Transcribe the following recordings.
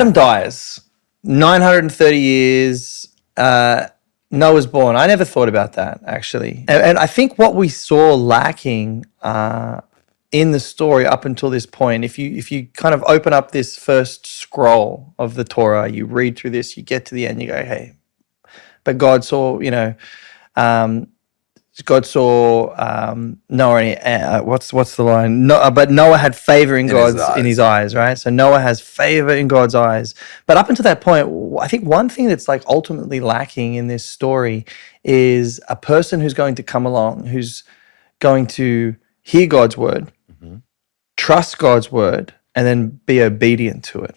Adam dies. 930 years. Noah's born. I never thought about that, actually. And I think what we saw lacking in the story up until this point, if you kind of open up this first scroll of the Torah, you read through this, you get to the end, you go, hey, but God saw, God saw Noah. What's the line? No, but Noah had favor in his eyes, right? So Noah has favor in God's eyes. But up until that point, I think one thing that's like ultimately lacking in this story is a person who's going to come along, who's going to hear God's word, trust God's word, and then be obedient to it.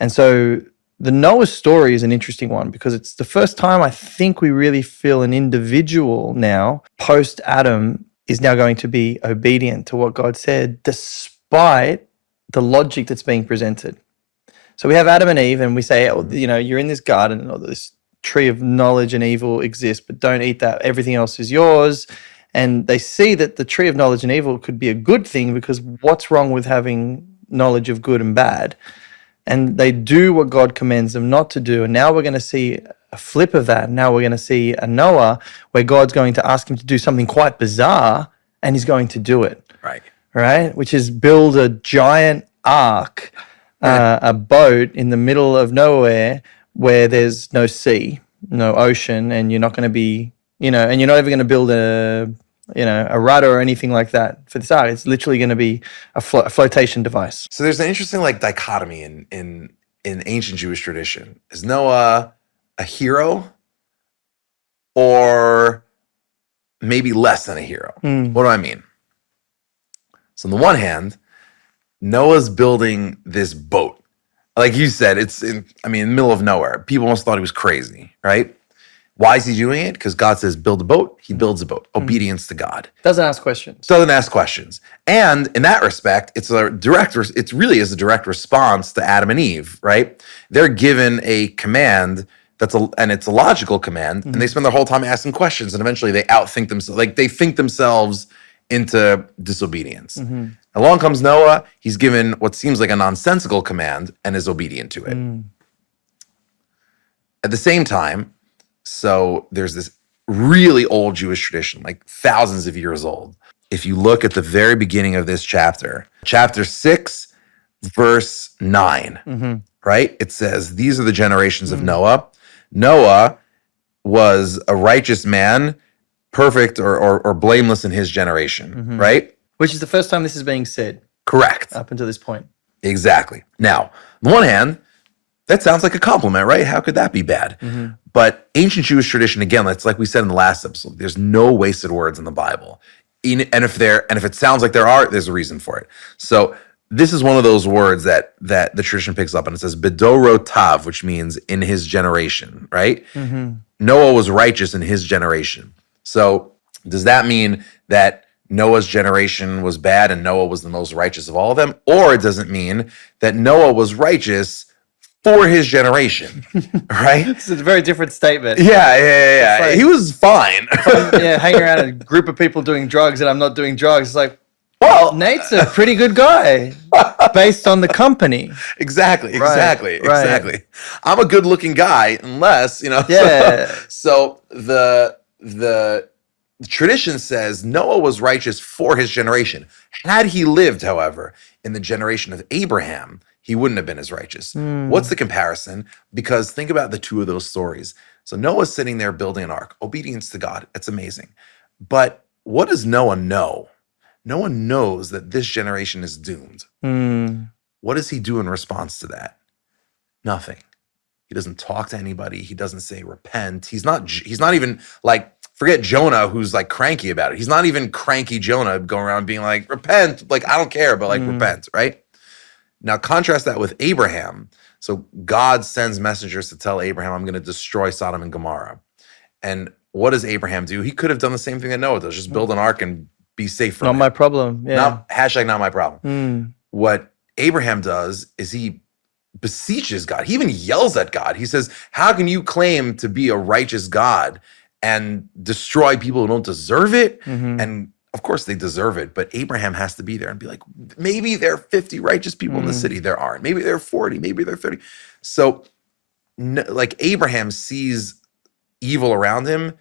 And so the Noah story is an interesting one because it's the first time I think we really feel an individual now, post-Adam, is now going to be obedient to what God said, despite the logic that's being presented. So we have Adam and Eve, and we say, you're in this garden, or this tree of knowledge and evil exists, but don't eat that. Everything else is yours. And they see that the tree of knowledge and evil could be a good thing because what's wrong with having knowledge of good and bad? And they do what God commands them not to do. And now we're going to see a flip of that. Now we're going to see a Noah where God's going to ask him to do something quite bizarre, and he's going to do it. Right? Which is build a giant ark, a boat in the middle of nowhere where there's no sea, no ocean, and you're not going to be, and you're not even going to build a rudder or anything like that for this ark. It's literally going to be a flotation device. So there's an interesting dichotomy in ancient Jewish tradition. Is Noah a hero or maybe less than a hero? What do I mean? So on the one hand, Noah's building this boat. Like you said, it's in the middle of nowhere. People almost thought he was crazy, right? Why is he doing it? Because God says, build a boat. He builds a boat. Obedience to God. Doesn't ask questions. Doesn't ask questions. And in that respect, it really is a direct response to Adam and Eve, right? They're given a command and it's a logical command, and they spend their whole time asking questions, and eventually they outthink themselves. Like they think themselves into disobedience. Along comes Noah. He's given what seems like a nonsensical command and is obedient to it. At the same time, so there's this really old Jewish tradition, like thousands of years old. If you look at the very beginning of this chapter 6, verse 9, right? It says, these are the generations of Noah. Noah was a righteous man, perfect or blameless in his generation, right? Which is the first time this is being said. Correct. Up until this point. Exactly. Now, on the one hand, that sounds like a compliment, right? How could that be bad? But ancient Jewish tradition, again, it's like we said in the last episode, there's no wasted words in the Bible. And if it sounds like there are, there's a reason for it. So this is one of those words that the tradition picks up, and it says bedorotav, which means in his generation, right? Noah was righteous in his generation. So does that mean that Noah's generation was bad and Noah was the most righteous of all of them? Or does it mean that Noah was righteous for his generation, right? It's a very different statement. Yeah. Like, he was fine. Hanging around a group of people doing drugs and I'm not doing drugs. It's like, well, Nate's a pretty good guy based on the company. Exactly. Right. I'm a good looking guy unless, Yeah. So the tradition says Noah was righteous for his generation. Had he lived, however, in the generation of Abraham, he wouldn't have been as righteous. What's the comparison? Because think about the two of those stories. So Noah's sitting there building an ark, obedience to God. It's amazing. But what does Noah know? Noah knows that this generation is doomed. What does he do in response to that? Nothing. He doesn't talk to anybody. He doesn't say repent. He's not even like, forget Jonah, who's like cranky about it. He's not even cranky Jonah going around being like, repent. Like, I don't care, but like repent, right? Now contrast that with Abraham. So God sends messengers to tell Abraham, I'm going to destroy Sodom and Gomorrah. And what does Abraham do? He could have done the same thing that Noah does, just build an ark and be safe from it. Not my problem. Yeah. Not my problem. What Abraham does is he beseeches God. He even yells at God. He says, how can you claim to be a righteous God and destroy people who don't deserve it? And of course they deserve it, but Abraham has to be there and be like, maybe there are 50 righteous people in the city. There aren't. Maybe there are 40, maybe there are 30. So like Abraham sees evil around him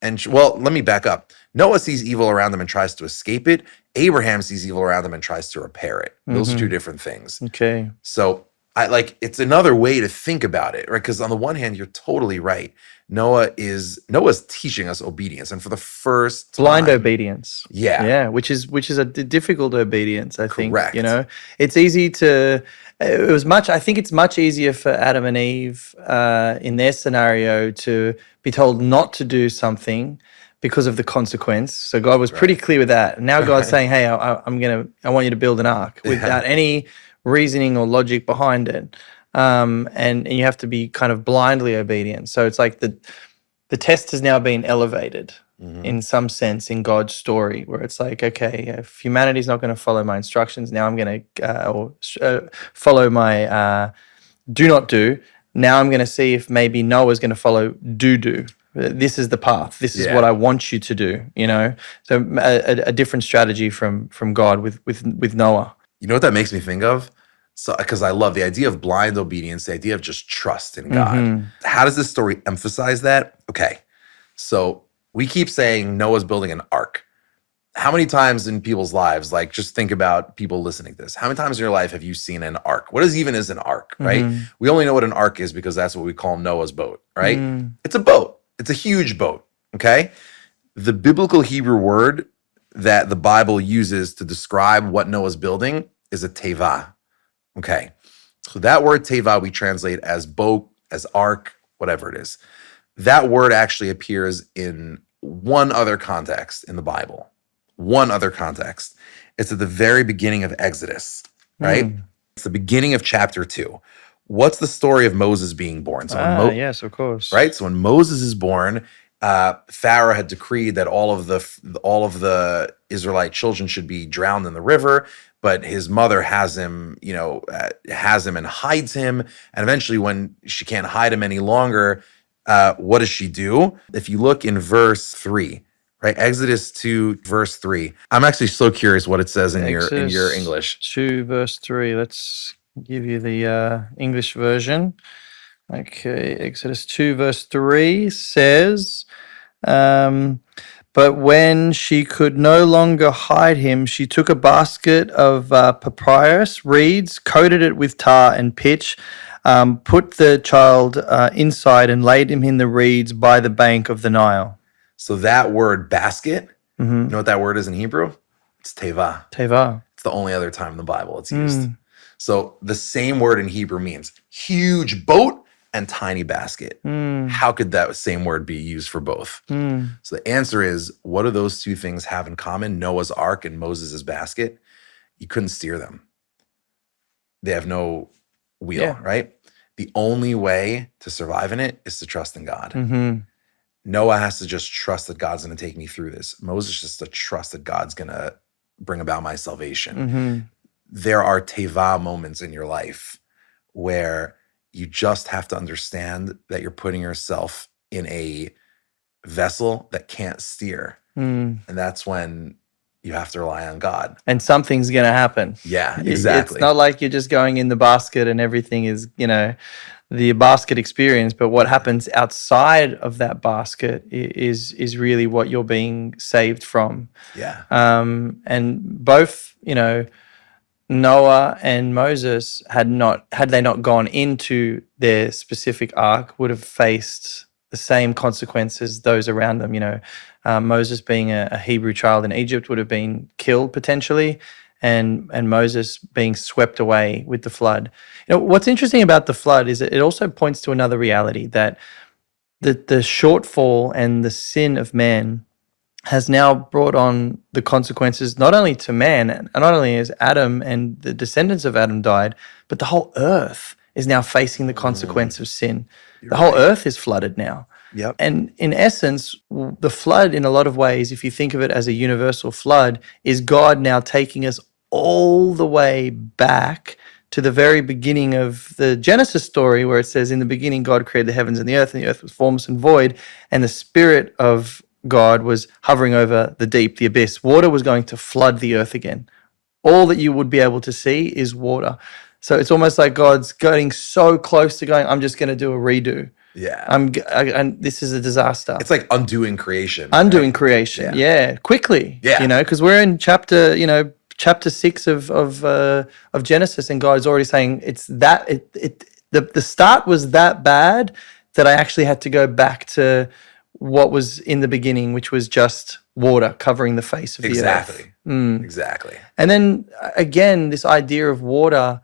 and well, let me back up. Noah sees evil around him and tries to escape it. Abraham sees evil around him and tries to repair it. Those are two different things. Okay. So it's another way to think about it, right? Because on the one hand, you're totally right. Noah's teaching us obedience, and for the first time, blind obedience. Yeah, which is a difficult obedience. I think. Correct. It's easy to. I think it's much easier for Adam and Eve in their scenario to be told not to do something because of the consequence. So God was pretty clear with that. Now God's saying, "Hey, I want you to build an ark without any reasoning or logic behind it." And you have to be kind of blindly obedient. So it's like the test has now been elevated in some sense in God's story, where it's like, okay, if humanity's not going to follow my instructions, now I'm going to follow my do not do. Now I'm going to see if maybe Noah's going to follow do. This is the path. This is what I want you to do. So a different strategy from God with Noah. You know what that makes me think of? So, because I love the idea of blind obedience, the idea of just trust in God. How does this story emphasize that? Okay, so we keep saying Noah's building an ark. How many times in people's lives, like just think about people listening to this, how many times in your life have you seen an ark? What even is an ark, right? We only know what an ark is because that's what we call Noah's boat, right? It's a boat. It's a huge boat, okay? The biblical Hebrew word that the Bible uses to describe what Noah's building is a teva. Okay, so that word teva we translate as boat, as ark, whatever it is. That word actually appears in one other context in the Bible. One other context. It's at the very beginning of Exodus, right? It's the beginning of chapter 2. What's the story of Moses being born? So yes, of course. Right? So when Moses is born, Pharaoh had decreed that all of the Israelite children should be drowned in the river. But his mother has him and hides him. And eventually when she can't hide him any longer, what does she do? If you look in verse 3, right? Exodus 2, verse 3. I'm actually so curious what it says in your English. 2, verse 3. Let's give you the English version. Okay, Exodus 2, verse 3 says... But when she could no longer hide him, she took a basket of papyrus reeds, coated it with tar and pitch, put the child inside and laid him in the reeds by the bank of the Nile. So that word basket, you know what that word is in Hebrew? It's teva. Teva. It's the only other time in the Bible it's used. So the same word in Hebrew means huge boat and tiny basket. How could that same word be used for both? So the answer is, what do those two things have in common? Noah's ark and Moses' basket. You couldn't steer them. They have no wheel, right? The only way to survive in it is to trust in God. Noah has to just trust that God's going to take me through this. Moses has to trust that God's going to bring about my salvation. There are teva moments in your life where you just have to understand that you're putting yourself in a vessel that can't steer. And that's when you have to rely on God. And something's going to happen. Yeah, exactly. It's not like you're just going in the basket and everything is, the basket experience, but what happens outside of that basket is really what you're being saved from. Yeah. And both, Noah and Moses had they not gone into their specific ark, would have faced the same consequences those around them. Moses being a Hebrew child in Egypt would have been killed potentially, and Moses being swept away with the flood. What's interesting about the flood is that it also points to another reality, that the shortfall and the sin of man has now brought on the consequences not only to man, and not only as Adam and the descendants of Adam died, but the whole earth is now facing the consequence of sin. The whole earth is flooded now. Yep. And in essence, the flood, in a lot of ways, if you think of it as a universal flood, is God now taking us all the way back to the very beginning of the Genesis story, where it says, in the beginning, God created the heavens and the earth was formless and void, and the spirit of God was hovering over the deep, the abyss. Water was going to flood the earth again. All that you would be able to see is water. So it's almost like God's getting so close to going, I'm just going to do a redo. Yeah. And this is a disaster. It's like undoing creation. Undoing creation. Yeah. Quickly. Yeah. Because we're in chapter 6 of Genesis, and God's already saying it's that the start was that bad that I actually had to go back to what was in the beginning, which was just water covering the face of the earth. Exactly. And then again, this idea of water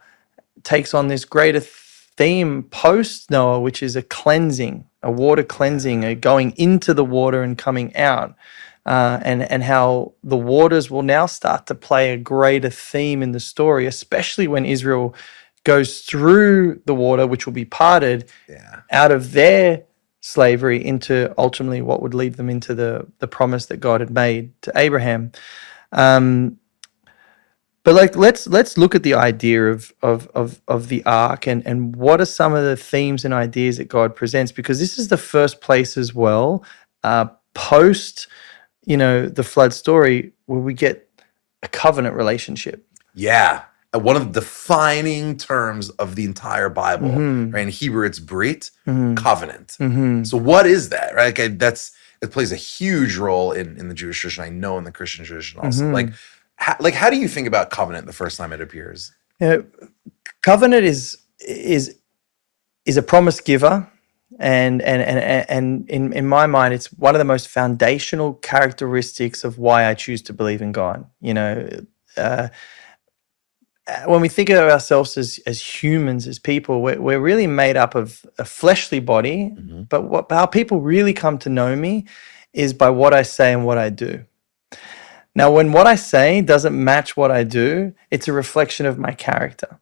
takes on this greater theme post Noah, which is a cleansing, a water cleansing, a going into the water and coming out. And how the waters will now start to play a greater theme in the story, especially when Israel goes through the water, which will be parted out of their slavery into ultimately what would lead them into the promise that God had made to Abraham. But like let's look at the idea of the ark and what are some of the themes and ideas that God presents, because this is the first place as well, post the flood story, where we get a covenant relationship. Yeah. One of the defining terms of the entire Bible, right? In Hebrew, it's brit, covenant. So what is that, right? Okay, it plays a huge role in the Jewish tradition. I know in the Christian tradition also. How do you think about covenant the first time it appears? Covenant is a promise giver. And in my mind, it's one of the most foundational characteristics of why I choose to believe in God. When we think of ourselves as humans, as people, we're really made up of a fleshly body. But how people really come to know me is by what I say and what I do. Now, when what I say doesn't match what I do, it's a reflection of my character.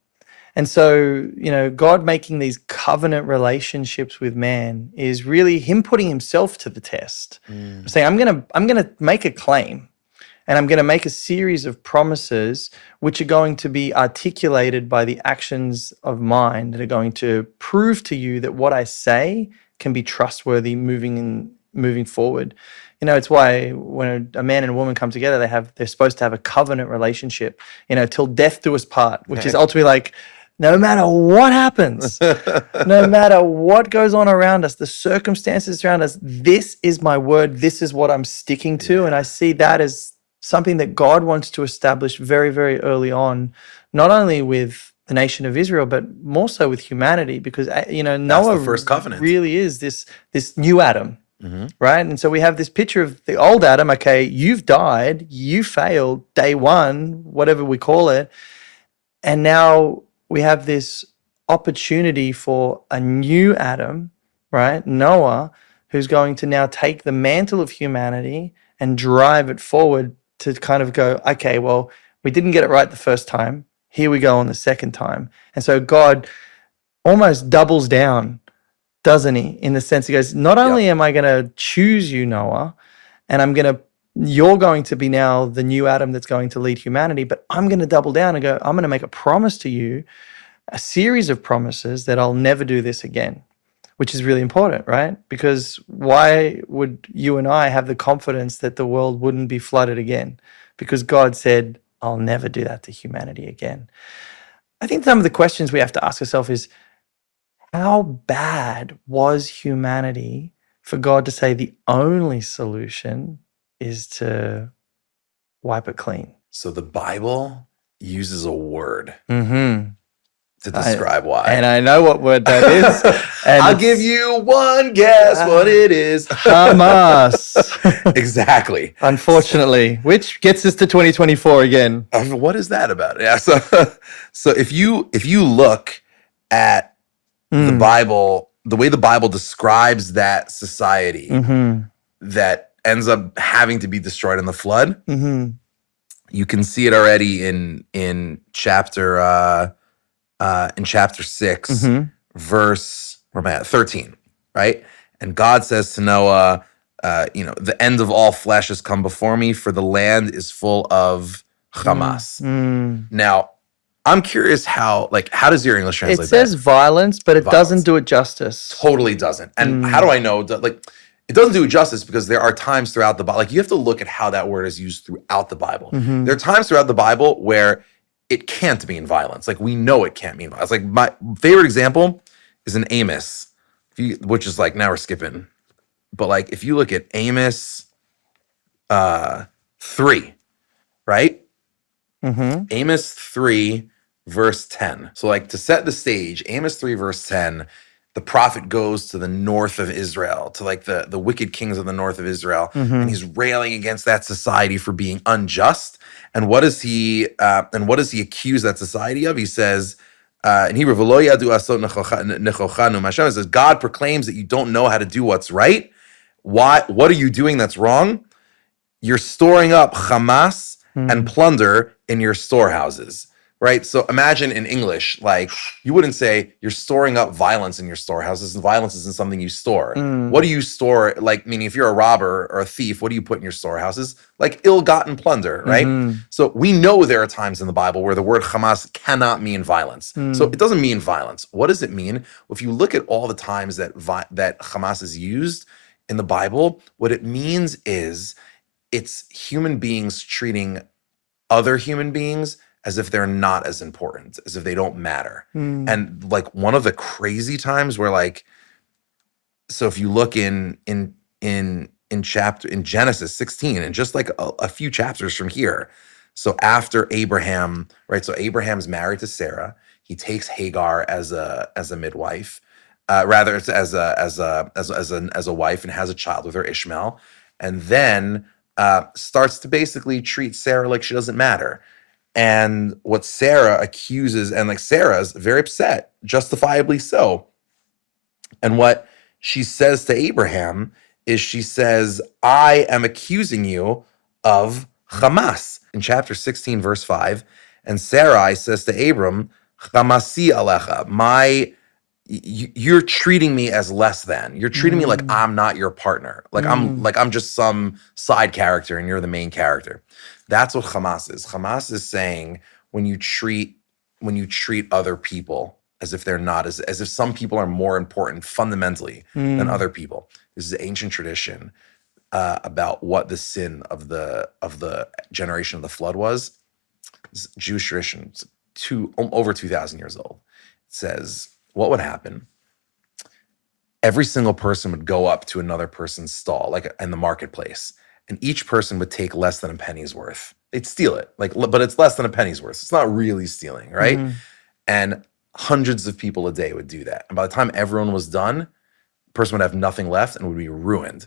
And so, God making these covenant relationships with man is really him putting himself to the test. Saying, I'm gonna make a claim, and I'm gonna make a series of promises which are going to be articulated by the actions of mine that are going to prove to you that what I say can be trustworthy moving forward. It's why when a man and a woman come together, they're supposed to have a covenant relationship, till death do us part, which is ultimately like, no matter what happens, no matter what goes on around us, the circumstances around us, this is my word, this is what I'm sticking to. And I see that as something that God wants to establish very, very early on, not only with the nation of Israel, but more so with humanity, because, Noah the first covenant really is this new Adam. Right. And so we have this picture of the old Adam. Okay, you've died, you failed, day one, whatever we call it. And now we have this opportunity for a new Adam, right? Noah, who's going to now take the mantle of humanity and drive it forward to kind of go, okay, well, we didn't get it right the first time. Here we go on the second time. And so God almost doubles down, doesn't he? In the sense, he goes, not only am I going to choose you, Noah, and you're going to be now the new Adam that's going to lead humanity, but I'm going to double down and go, I'm going to make a promise to you, a series of promises that I'll never do this again, which is really important, right? Because why would you and I have the confidence that the world wouldn't be flooded again? Because God said, I'll never do that to humanity again. I think some of the questions we have to ask ourselves is, how bad was humanity for God to say the only solution is to wipe it clean? So the Bible uses a word to describe why. And I know what word that is. And I'll give you one guess what it is. Hamas. Exactly. Unfortunately, which gets us to 2024 again. What is that about? Yeah. So if you look at the Bible, the way the Bible describes that society that ends up having to be destroyed in the flood, you can see it already in chapter 6, verse 13, right? And God says to Noah, the end of all flesh has come before me, for the land is full of Hamas. Now, I'm curious how does your English translate that? It says violence, but it doesn't do it justice. Totally doesn't. And how do I know? it doesn't do it justice because there are times throughout the Bible, like you have to look at how that word is used throughout the Bible. There are times throughout the Bible where it can't mean violence. Like we know it can't mean violence. Like my favorite example is in Amos, which is like, now we're skipping. But like if you look at Amos 3, right? Amos 3 verse 10. So like to set the stage, Amos 3 verse 10, the prophet goes to the north of Israel, to like the wicked kings of the north of Israel, and he's railing against that society for being unjust. And what does he accuse that society of? He says, in Hebrew, "V'lo yadu asot nechochanu." Hashem says, God proclaims that you don't know how to do what's right. What are you doing that's wrong? You're storing up Hamas and plunder in your storehouses. Right? So imagine in English, like you wouldn't say you're storing up violence in your storehouses, and violence isn't something you store. What do you store? Like, meaning if you're a robber or a thief, what do you put in your storehouses? Like ill-gotten plunder, right? So we know there are times in the Bible where the word Hamas cannot mean violence. So it doesn't mean violence. What does it mean? Well, if you look at all the times that Hamas is used in the Bible, what it means is it's human beings treating other human beings as if they're not as important, as if they don't matter. And like one of the crazy times where like, so if you look in Genesis 16, and just like a few chapters from here, so after Abraham, right? So Abraham's married to Sarah. He takes Hagar as a midwife, rather it's as a wife, and has a child with her, Ishmael, and then starts to basically treat Sarah like she doesn't matter. And what Sarah accuses, and like Sarah's very upset, justifiably so. And what she says to Abraham is she says, I am accusing you of Hamas. In chapter 16, verse 5, and Sarai says to Abram, Hamasi alecha, you're treating me as less than. You're treating me like I'm not your partner. Like I'm just some side character and you're the main character. That's what Hamas is. Hamas is saying when you treat other people as if they're not, as if some people are more important fundamentally than other people. This is ancient tradition about what the sin of the generation of the flood was. This Jewish tradition, over 2,000 years old. It says what would happen. Every single person would go up to another person's stall, like in the marketplace, and each person would take less than a penny's worth. They'd steal it, but it's less than a penny's worth. It's not really stealing, right? And hundreds of people a day would do that. And by the time everyone was done, the person would have nothing left and would be ruined.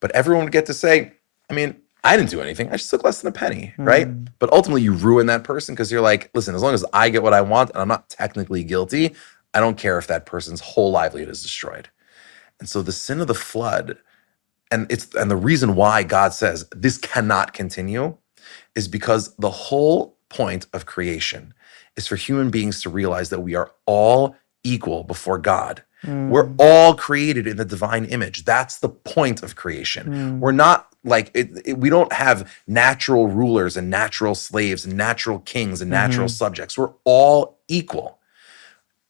But everyone would get to say, I mean, I didn't do anything. I just took less than a penny, right? But ultimately you ruin that person because you're like, listen, as long as I get what I want and I'm not technically guilty, I don't care if that person's whole livelihood is destroyed. And so the sin of the flood, and the reason why God says this cannot continue is because the whole point of creation is for human beings to realize that we are all equal before God. We're all created in the divine image. That's the point of creation. We're not like, we don't have natural rulers and natural slaves and natural kings and natural subjects. We're all equal.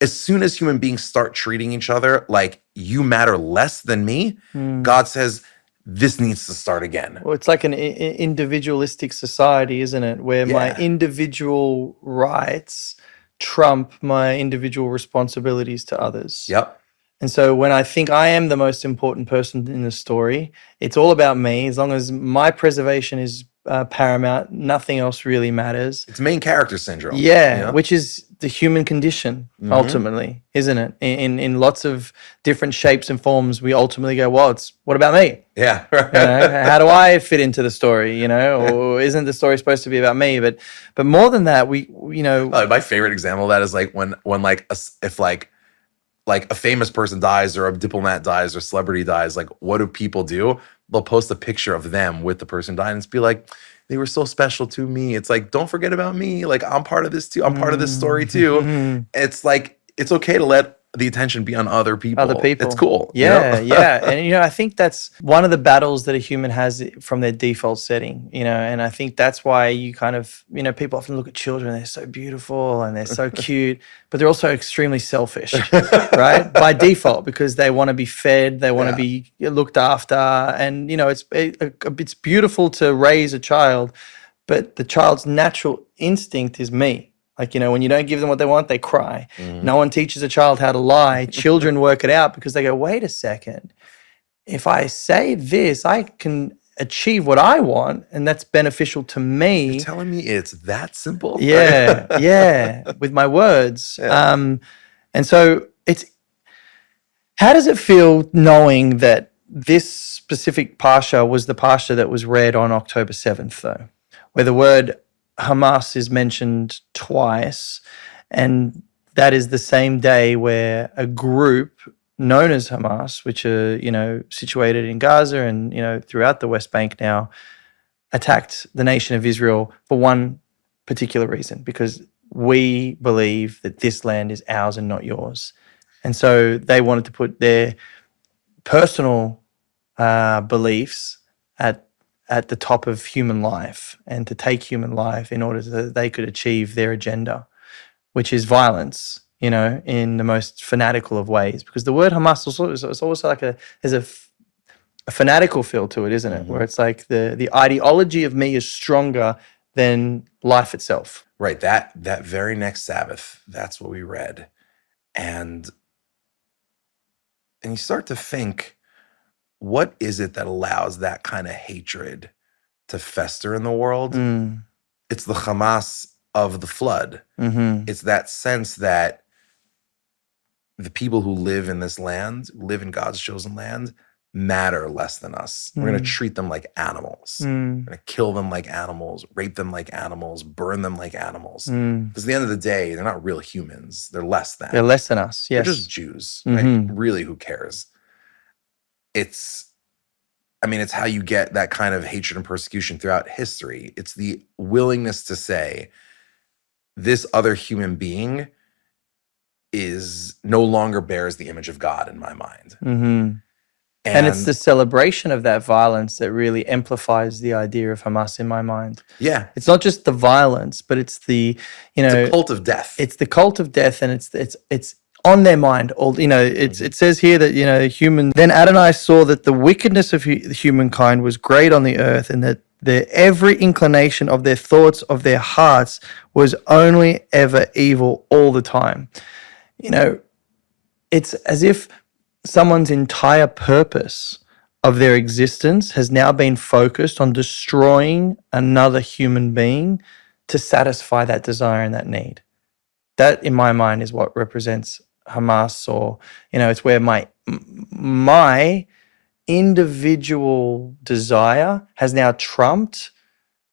As soon as human beings start treating each other like you matter less than me, God says, this needs to start again. Well, it's like an individualistic society, isn't it? Where my individual rights trump my individual responsibilities to others. Yep. And so when I think I am the most important person in the story, it's all about me. As long as my preservation is paramount, nothing else really matters. It's main character syndrome. Yeah, you know? Which is the human condition, ultimately, isn't it? In lots of different shapes and forms, we ultimately go, well, what about me? Yeah. How do I fit into the story, or isn't the story supposed to be about me? But more than that, my favorite example of that is like when if a famous person dies or a diplomat dies or a celebrity dies, like what do people do? They'll post a picture of them with the person dying and it's be like, they were so special to me. It's like, don't forget about me. Like I'm part of this too. I'm part of this story too. It's like, it's okay to let the attention be on other people. Other people. It's cool. Yeah, yeah. And, I think that's one of the battles that a human has from their default setting, and I think that's why you kind of, people often look at children, they're so beautiful and they're so cute, but they're also extremely selfish, right? By default, because they want to be fed, they want to be looked after. And, it's beautiful to raise a child, but the child's natural instinct is me. Like, when you don't give them what they want, they cry. No one teaches a child how to lie. Children work it out because they go, wait a second. If I say this, I can achieve what I want, and that's beneficial to me. You're telling me it's that simple? Yeah, with my words. Yeah. And so how does it feel knowing that this specific parsha was the parsha that was read on October 7th, though, where the word Hamas is mentioned twice, and that is the same day where a group known as Hamas, which are, situated in Gaza and, throughout the West Bank now, attacked the nation of Israel for one particular reason, because we believe that this land is ours and not yours. And so they wanted to put their personal beliefs at the top of human life, and to take human life in order that they could achieve their agenda, which is violence, in the most fanatical of ways. Because the word Hamas is also like there's a fanatical feel to it, isn't it? Where it's like the ideology of me is stronger than life itself. Right. That very next Sabbath, that's what we read. And you start to think, what is it that allows that kind of hatred to fester in the world? It's the Hamas of the flood. It's that sense that the people who live in this land, live in God's chosen land, matter less than us. We're going to treat them like animals. We're going to kill them like animals, rape them like animals, burn them like animals. Because at the end of the day, they're not real humans. They're less than. They're less than us, yes. They're just Jews, right? Really, who cares? It's how you get that kind of hatred and persecution throughout history. It's the willingness to say, this other human being no longer bears the image of God in my mind. And it's the celebration of that violence that really amplifies the idea of Hamas in my mind. Yeah. It's not just the violence, but it's the, it's a cult of death. It's the cult of death, and it's on their mind. It says here that, then Adonai saw that the wickedness of humankind was great on the earth, and that every inclination of their thoughts, of their hearts, was only ever evil all the time. It's as if someone's entire purpose of their existence has now been focused on destroying another human being to satisfy that desire and that need. That, in my mind, is what represents Hamas, or, it's where my individual desire has now trumped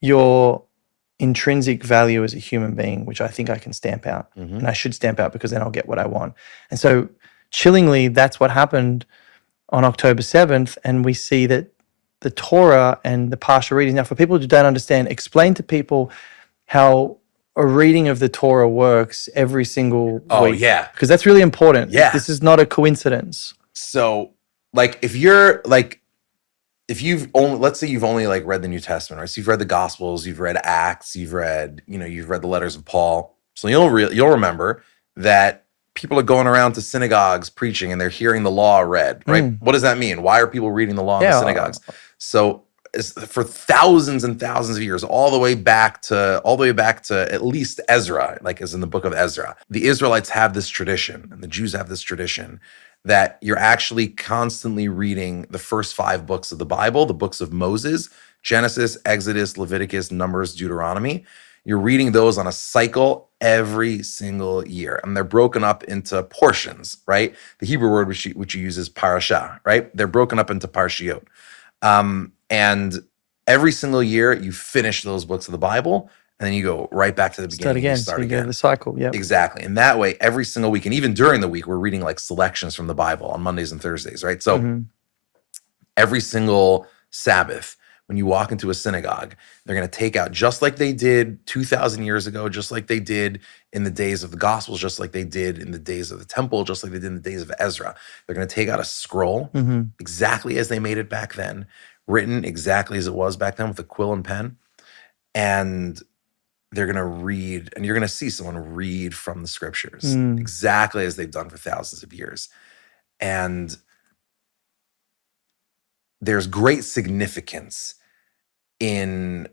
your intrinsic value as a human being, which I think I can stamp out. And I should stamp out, because then I'll get what I want. And so chillingly, that's what happened on October 7th. And we see that the Torah and the Parsha readings. Now, for people who don't understand, explain to people how a reading of the Torah works every single week. Oh, yeah. Because that's really important. Yeah. This is not a coincidence. So, if you've only, let's say you've only read the New Testament, right? So you've read the Gospels, you've read Acts, you've read the letters of Paul. So you'll remember that people are going around to synagogues preaching, and they're hearing the law read, right? What does that mean? Why are people reading the law in the synagogues? So for thousands and thousands of years, all the way back to at least Ezra, as in the book of Ezra, the Israelites have this tradition, and the Jews have this tradition, that you're actually constantly reading the first 5 books of the Bible, the books of Moses, Genesis, Exodus, Leviticus, Numbers, Deuteronomy. You're reading those on a cycle every single year, and they're broken up into portions, right? The Hebrew word which you use is parashah, right? They're broken up into parshiot. And every single year you finish those books of the Bible, and then you go right back to the beginning. Start again. The cycle, yeah. Exactly. And that way, every single week, and even during the week, we're reading selections from the Bible on Mondays and Thursdays, right? So every single Sabbath, when you walk into a synagogue, they're going to take out, just like they did 2,000 years ago, just like they did in the days of the Gospels, just like they did in the days of the temple, just like they did in the days of Ezra. They're going to take out a scroll exactly as they made it back then, written exactly as it was back then with a quill and pen. And they're going to read, and you're going to see someone read from the scriptures exactly as they've done for thousands of years. And there's great significance in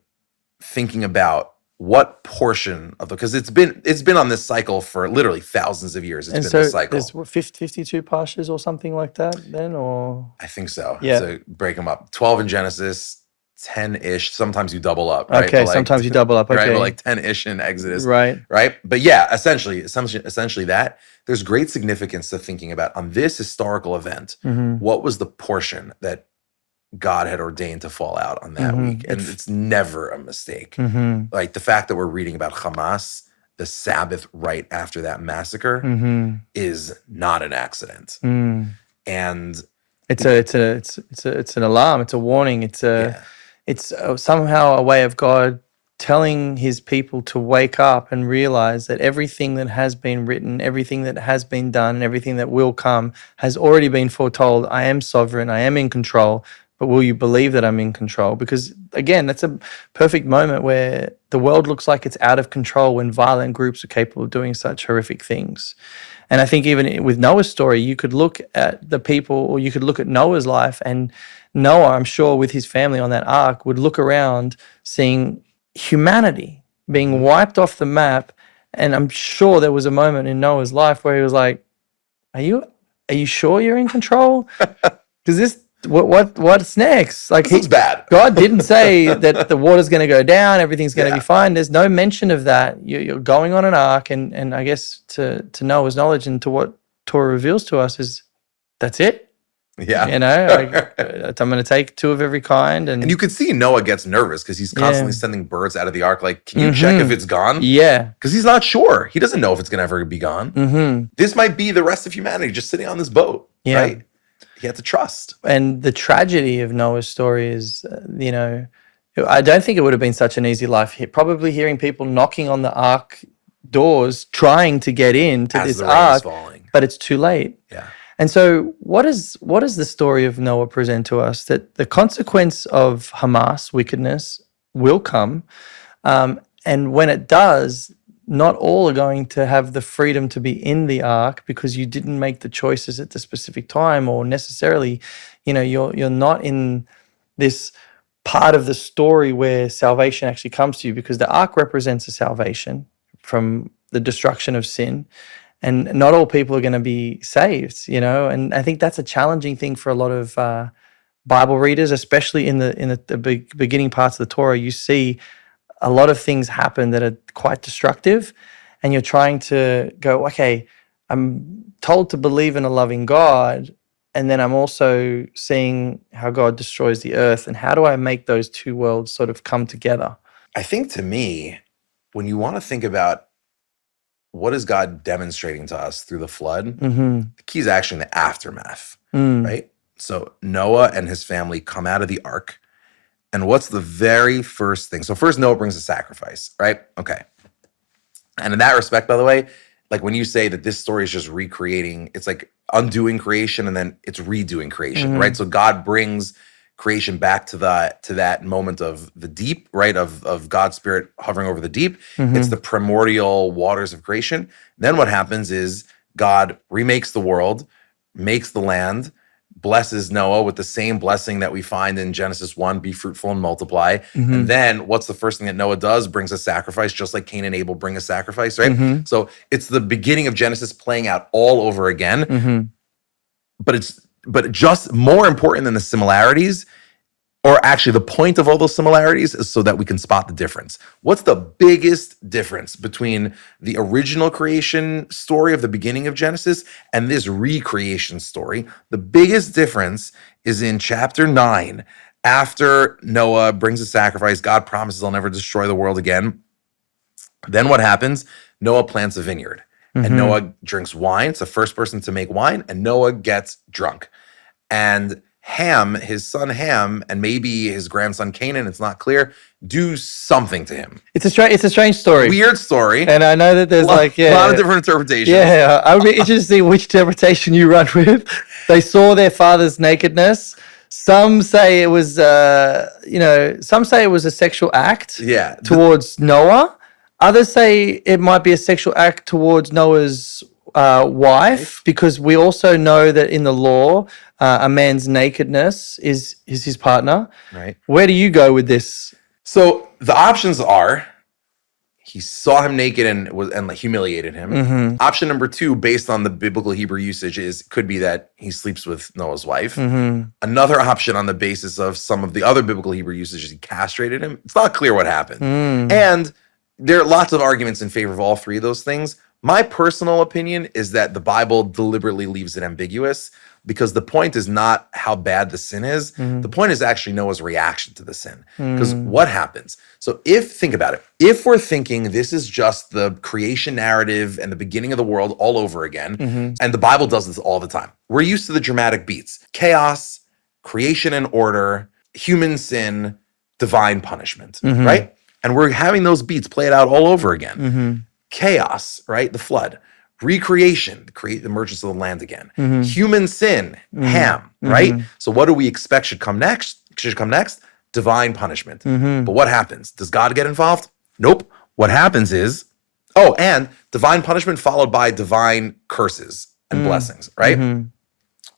thinking about what portion of because it's been on this cycle for literally thousands of years. It's been this cycle. There's 52 pastures or something like that then, or? I think so. Yeah. So break them up. 12 in Genesis, 10-ish. Sometimes you double up, right? Okay, sometimes you double up. Okay. Right, but like 10-ish in Exodus. Right. Right? But yeah, essentially that. There's great significance to thinking about on this historical event, what was the portion that God had ordained to fall out on that week. And it's never a mistake. Like the fact that we're reading about Hamas, the Sabbath right after that massacre, is not an accident. And it's an alarm. It's a warning. It's somehow a way of God telling his people to wake up and realize that everything that has been written, everything that has been done, and everything that will come has already been foretold. I am sovereign. I am in control. But will you believe that I'm in control? Because again, that's a perfect moment where the world looks like it's out of control when violent groups are capable of doing such horrific things. And I think even with Noah's story, you could look at the people, or you could look at Noah's life, and Noah, I'm sure with his family on that ark, would look around seeing humanity being wiped off the map. And I'm sure there was a moment in Noah's life where he was like, are you sure you're in control? Because what's next? Like, it's bad. God didn't say that the water's going to go down, everything's going to be fine. There's no mention of that. You're going on an ark, and I guess to Noah's knowledge and to what Torah reveals to us is that's it. Yeah. You know, like, I'm going to take two of every kind. And you could see Noah gets nervous because he's constantly sending birds out of the ark. Like, can you check if it's gone? Yeah. Because he's not sure. He doesn't know if it's going to ever be gone. This might be the rest of humanity just sitting on this boat, right? He had to trust. And the tragedy of Noah's story is, you know, I don't think it would have been such an easy life. Probably hearing people knocking on the ark doors, trying to get into this ark, but it's too late. Yeah. And so what does the story of Noah present to us? That the consequence of Hamas, wickedness, will come. And when it does, not all are going to have the freedom to be in the ark because you didn't make the choices at the specific time, or necessarily, you know, you're not in this part of the story where salvation actually comes to you, because the ark represents a salvation from the destruction of sin. And not all people are going to be saved, you know, and I think that's a challenging thing for a lot of Bible readers, especially in the beginning parts of the Torah. You see a lot of things happen that are quite destructive, and you're trying to go, okay, I'm told to believe in a loving God, and then I'm also seeing how God destroys the earth, and how do I make those two worlds sort of come together? I think, to me, when you want to think about what is God demonstrating to us through the flood, the key is actually in the aftermath, right? So Noah and his family come out of the ark, and what's the very first thing? So first, Noah brings a sacrifice, right? Okay. And in that respect, by the way, like when you say that this story is just recreating, it's like undoing creation and then it's redoing creation, right? So God brings creation back to that moment of the deep, right? Of God's spirit hovering over the deep. It's the primordial waters of creation. Then what happens is God remakes the world, makes the land, blesses Noah with the same blessing that we find in Genesis 1, be fruitful and multiply. And then what's the first thing that Noah does? Brings a sacrifice, just like Cain and Abel bring a sacrifice, right? So it's the beginning of Genesis playing out all over again. But just more important than the similarities, or actually the point of all those similarities, is so that we can spot the difference. What's the biggest difference between the original creation story of the beginning of Genesis and this recreation story? The biggest difference is in chapter 9. After Noah brings a sacrifice, God promises I'll never destroy the world again. Then what happens? Noah plants a vineyard. And Noah drinks wine. It's the first person to make wine. And Noah gets drunk. And Ham, his son Ham, and maybe his grandson Canaan, it's not clear, do something to him. It's a strange story. Weird story. And I know that there's a lot of different interpretations. Yeah, I would be interested to see which interpretation you run with. They saw their father's nakedness. Some say it was, some say it was a sexual act towards Noah. Others say it might be a sexual act towards Noah's wife, because we also know that in the law, a man's nakedness is his partner. Right. Where do you go with this? So the options are, he saw him naked and humiliated him. Mm-hmm. Option number 2, based on the biblical Hebrew usage, could be that he sleeps with Noah's wife. Mm-hmm. Another option, on the basis of some of the other biblical Hebrew usage, is he castrated him. It's not clear what happened. And there are lots of arguments in favor of all three of those things. My personal opinion is that the Bible deliberately leaves it ambiguous, because the point is not how bad the sin is. The point is actually Noah's reaction to the sin. Because what happens? So think about it. If we're thinking this is just the creation narrative and the beginning of the world all over again, and the Bible does this all the time. We're used to the dramatic beats: chaos, creation and order, human sin, divine punishment, right? And we're having those beats played out all over again. Chaos, right? The flood. Recreation, create the emergence of the land again. Human sin, Ham, right? So what do we expect should come next? Divine punishment. But what happens? Does God get involved? Nope. What happens is, and divine punishment followed by divine curses and blessings, right?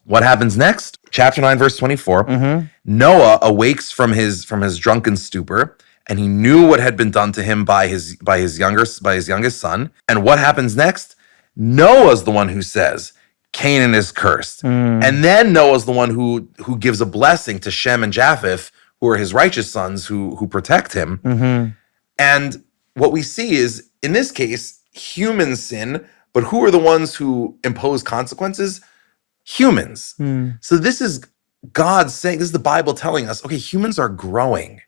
What happens next? Chapter 9, verse 24. Noah awakes from his drunken stupor, and he knew what had been done to him by his youngest son. And what happens next? Noah's the one who says, Canaan is cursed. And then Noah's the one who gives a blessing to Shem and Japheth, who are his righteous sons who protect him. And what we see is, in this case, human sin, but who are the ones who impose consequences? Humans. So this is God saying, this is the Bible telling us, okay, humans are growing.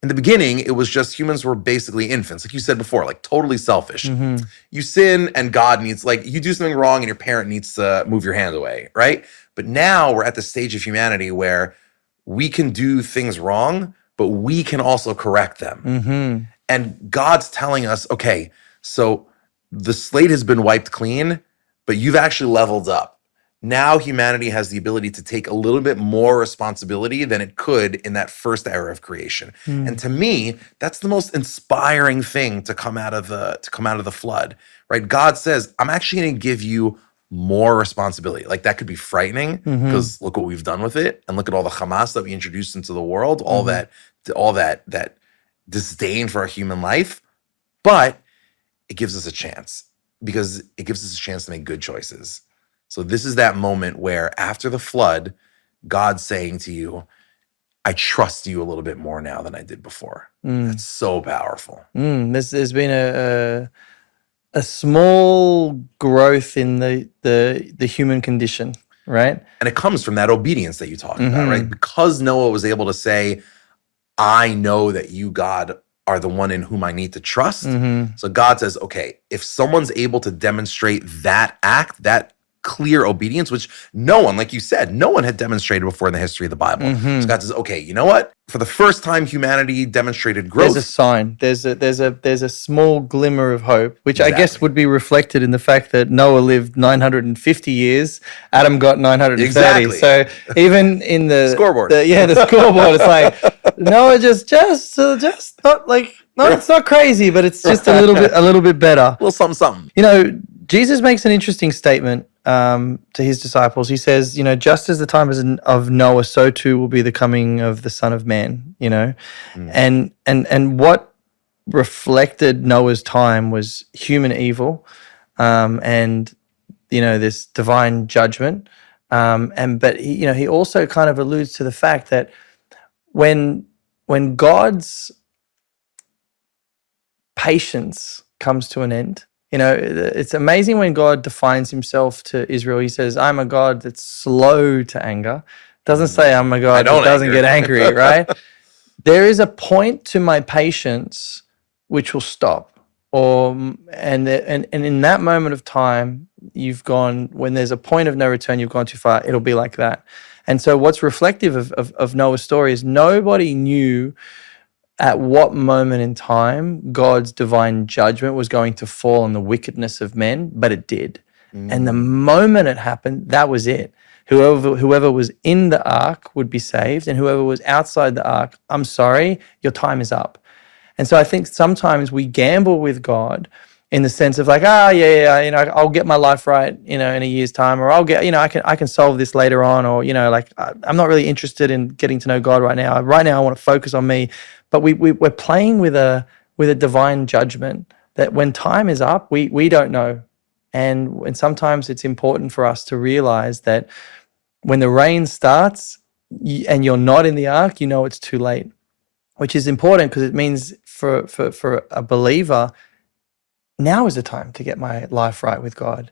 In the beginning, it was just humans were basically infants, like you said before, like totally selfish. You sin and God needs, like, you do something wrong and your parent needs to move your hand away, right? But now we're at the stage of humanity where we can do things wrong, but we can also correct them. And God's telling us, okay, so the slate has been wiped clean, but you've actually leveled up. Now humanity has the ability to take a little bit more responsibility than it could in that first era of creation. And to me, that's the most inspiring thing to come out of the flood, right? God says, I'm actually going to give you more responsibility. Like, that could be frightening, because look what we've done with it, and look at all the Hamas that we introduced into the world, all that disdain for our human life. But it gives us a chance, because it gives us a chance to make good choices. So this is that moment where, after the flood, God's saying to you, I trust you a little bit more now than I did before. That's so powerful. There's been a small growth in the human condition, right? And it comes from that obedience that you talked about, right? Because Noah was able to say, I know that you, God, are the one in whom I need to trust. So God says, okay, if someone's able to demonstrate that act, that clear obedience, which no one, like you said, no one had demonstrated before in the history of the Bible. So God says, okay, you know what? For the first time, humanity demonstrated growth. There's a sign. There's a small glimmer of hope, which I guess would be reflected in the fact that Noah lived 950 years. Adam got 930. So even in the scoreboard, the scoreboard, it's like Noah just not like, no, it's not crazy, but it's just a little bit better. A little something. You know, Jesus makes an interesting statement to his disciples. He says, just as the time of Noah, so too will be the coming of the Son of Man, and what reflected Noah's time was human evil, and, this divine judgment. But he also kind of alludes to the fact that when God's patience comes to an end, it's amazing when God defines himself to Israel. He says, I'm a God that's slow to anger. Doesn't say I'm a God that doesn't get angry, right? There is a point to my patience which will stop. And in that moment of time, you've gone, when there's a point of no return, you've gone too far, it'll be like that. And so what's reflective of Noah's story is nobody knew at what moment in time God's divine judgment was going to fall on the wickedness of men, but it did. And the moment it happened, that was it. Whoever was in the ark would be saved, and whoever was outside the ark, I'm sorry, your time is up. And so I think sometimes we gamble with God in the sense of like, I'll get my life right, in a year's time, or I'll get, I can solve this later on, or, like I'm not really interested in getting to know God right now. Right now I want to focus on me. But we're playing with a divine judgment that when time is up, we don't know. And sometimes it's important for us to realize that when the rain starts and you're not in the ark, it's too late, which is important because it means for a believer, now is the time to get my life right with God.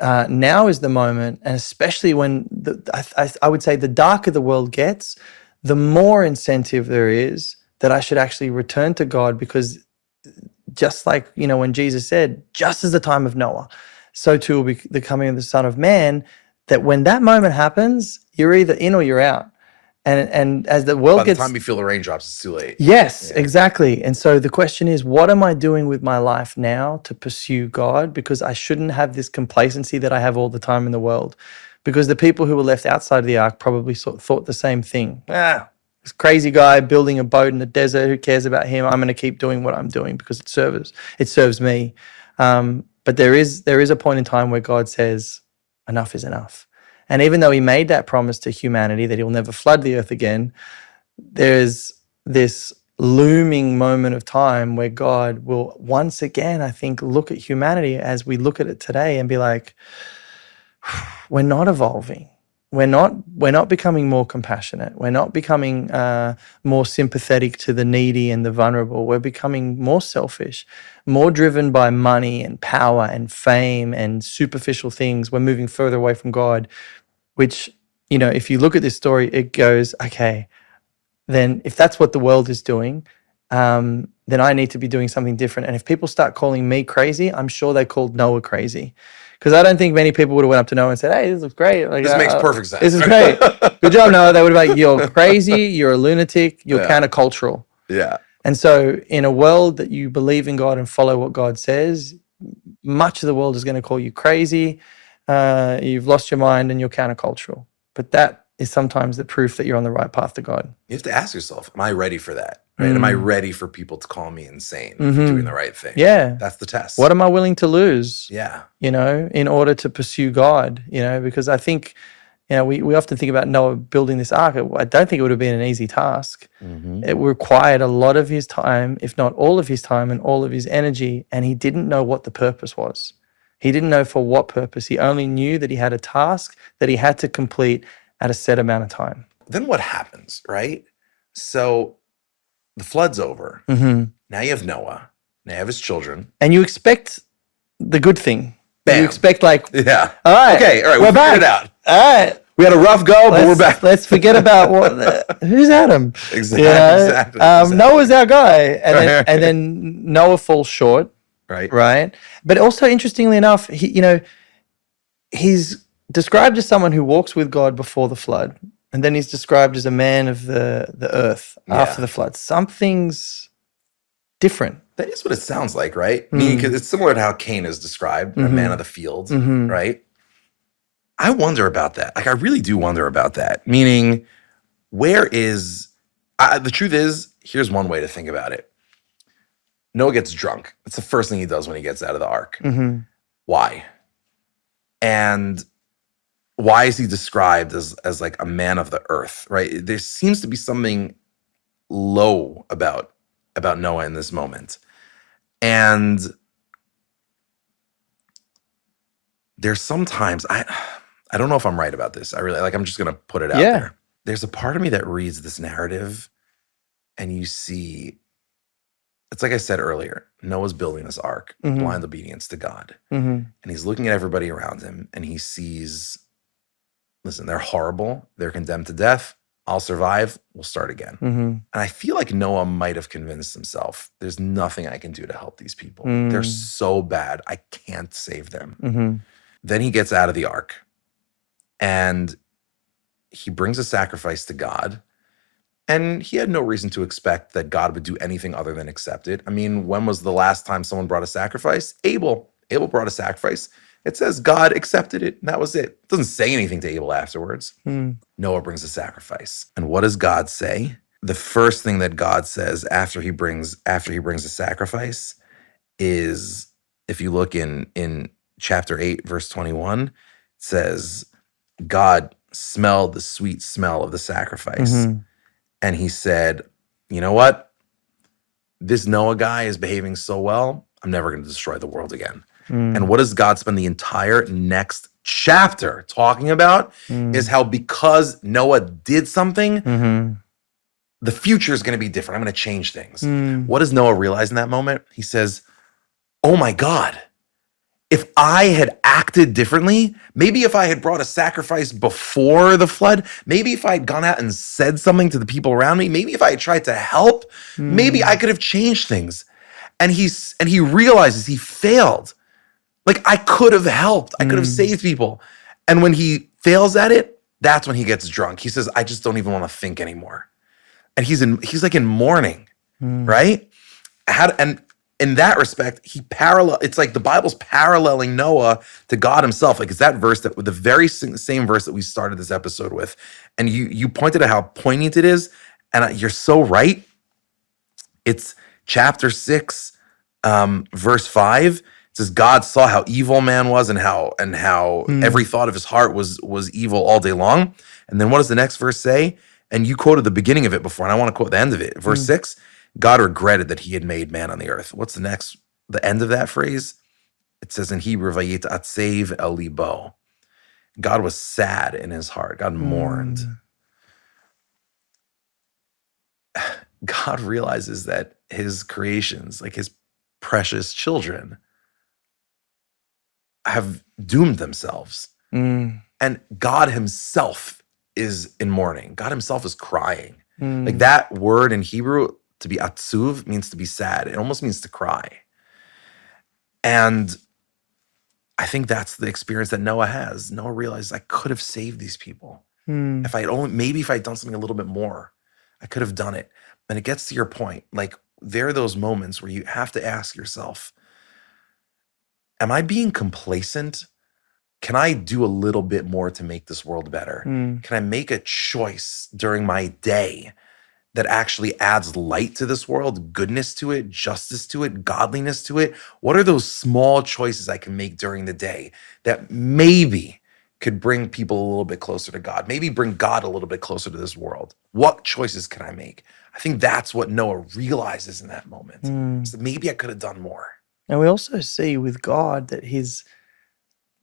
Now is the moment, and especially when I would say the darker the world gets, the more incentive there is that I should actually return to God, because just like, when Jesus said, just as the time of Noah, so too will be the coming of the Son of Man, that when that moment happens, you're either in or you're out. And as the world gets... By the time you feel the raindrops, it's too late. Yes, exactly. And so the question is, what am I doing with my life now to pursue God? Because I shouldn't have this complacency that I have all the time in the world. Because the people who were left outside of the ark probably thought the same thing. This crazy guy building a boat in the desert, who cares about him? I'm going to keep doing what I'm doing because it serves me. But there is a point in time where God says, enough is enough. And even though he made that promise to humanity that he'll never flood the earth again, there's this looming moment of time where God will once again, I think, look at humanity as we look at it today and be like, we're not evolving. We're not becoming more compassionate. We're not becoming more sympathetic to the needy and the vulnerable. We're becoming more selfish, more driven by money and power and fame and superficial things. We're moving further away from God, which, if you look at this story, it goes, okay, then if that's what the world is doing, then I need to be doing something different. And if people start calling me crazy, I'm sure they called Noah crazy. Because I don't think many people would have went up to Noah and said, hey, this looks great. Like, this makes perfect sense. This is great. Good job, Noah. They would have been like, you're crazy, you're a lunatic, you're countercultural. Yeah. And so in a world that you believe in God and follow what God says, much of the world is going to call you crazy. You've lost your mind and you're countercultural. But that is sometimes the proof that you're on the right path to God. You have to ask yourself, am I ready for that? Right? Am I ready for people to call me insane for doing the right thing? Yeah. That's the test. What am I willing to lose? Yeah. In order to pursue God, because I think, we often think about Noah building this ark. I don't think it would have been an easy task. It required a lot of his time, if not all of his time and all of his energy, and he didn't know what the purpose was. He didn't know for what purpose. He only knew that he had a task that he had to complete at a set amount of time. Then what happens, right? So the flood's over. Now you have Noah. Now you have his children. And you expect the good thing. Bam. You expect yeah. All right. Okay, all right. We're back. Figured it out. All right. We had a rough go, but we're back. Let's forget about who's Adam. Exactly. Noah's our guy. And then Noah falls short. Right. But also, interestingly enough, he's described as someone who walks with God before the flood. And then he's described as a man of the earth after the flood. Something's different. That is what it sounds like, right? Meaning, because it's similar to how Cain is described, a man of the field, right? I wonder about that. Like, I really do wonder about that. Meaning, where is... the truth is, here's one way to think about it. Noah gets drunk. That's the first thing he does when he gets out of the ark. Why? And why is he described as like a man of the earth, right? There seems to be something low about Noah in this moment. And there's sometimes, I don't know if I'm right about this. I'm just going to put it out there. There's a part of me that reads this narrative and you see, it's like I said earlier, Noah's building this ark, blind obedience to God. And he's looking at everybody around him and he sees, listen, they're horrible. They're condemned to death. I'll survive. We'll start again. And I feel like Noah might have convinced himself, there's nothing I can do to help these people. They're so bad. I can't save them. Then he gets out of the ark and he brings a sacrifice to God, and he had no reason to expect that God would do anything other than accept it. I mean, when was the last time someone brought a sacrifice? Abel. Abel brought a sacrifice. It says God accepted it, and that was it. It doesn't say anything to Abel afterwards. Noah brings a sacrifice. And what does God say? The first thing that God says after he brings a sacrifice is, if you look in chapter 8, verse 21, it says, God smelled the sweet smell of the sacrifice. And he said, you know what? This Noah guy is behaving so well, I'm never going to destroy the world again. And what does God spend the entire next chapter talking about? Is how because Noah did something, the future is going to be different. I'm going to change things. What does Noah realize in that moment? He says, oh my God, if I had acted differently, maybe if I had brought a sacrifice before the flood, maybe if I had gone out and said something to the people around me, maybe if I had tried to help, maybe I could have changed things. And he realizes he failed. Like, I could have helped. I could have saved people. And when he fails at it, that's when he gets drunk. He says, I just don't even want to think anymore. And he's like in mourning, right? And in that respect, it's like the Bible's paralleling Noah to God himself. Like, it's that verse that with the very same verse that we started this episode with. And you pointed out how poignant it is. And you're so right. It's chapter 6, verse 5. It says, God saw how evil man was and how every thought of his heart was evil all day long. And then what does the next verse say? And you quoted the beginning of it before, and I want to quote the end of it. Verse 6, God regretted that he had made man on the earth. What's the end of that phrase? It says in Hebrew, Vayit atzev el libo. God was sad in his heart. God mourned. God realizes that his creations, like his precious children, have doomed themselves. And God himself is in mourning. God himself is crying. Like, that word in Hebrew, to be atzuv, means to be sad. It almost means to cry. And I think that's the experience that Noah has. Noah realizes, I could have saved these people. If I had done something a little bit more, I could have done it. And it gets to your point. Like, there are those moments where you have to ask yourself, am I being complacent? Can I do a little bit more to make this world better? Can I make a choice during my day that actually adds light to this world, goodness to it, justice to it, godliness to it? What are those small choices I can make during the day that maybe could bring people a little bit closer to God, maybe bring God a little bit closer to this world? What choices can I make? I think that's what Noah realizes in that moment. So maybe I could have done more. And we also see with God that his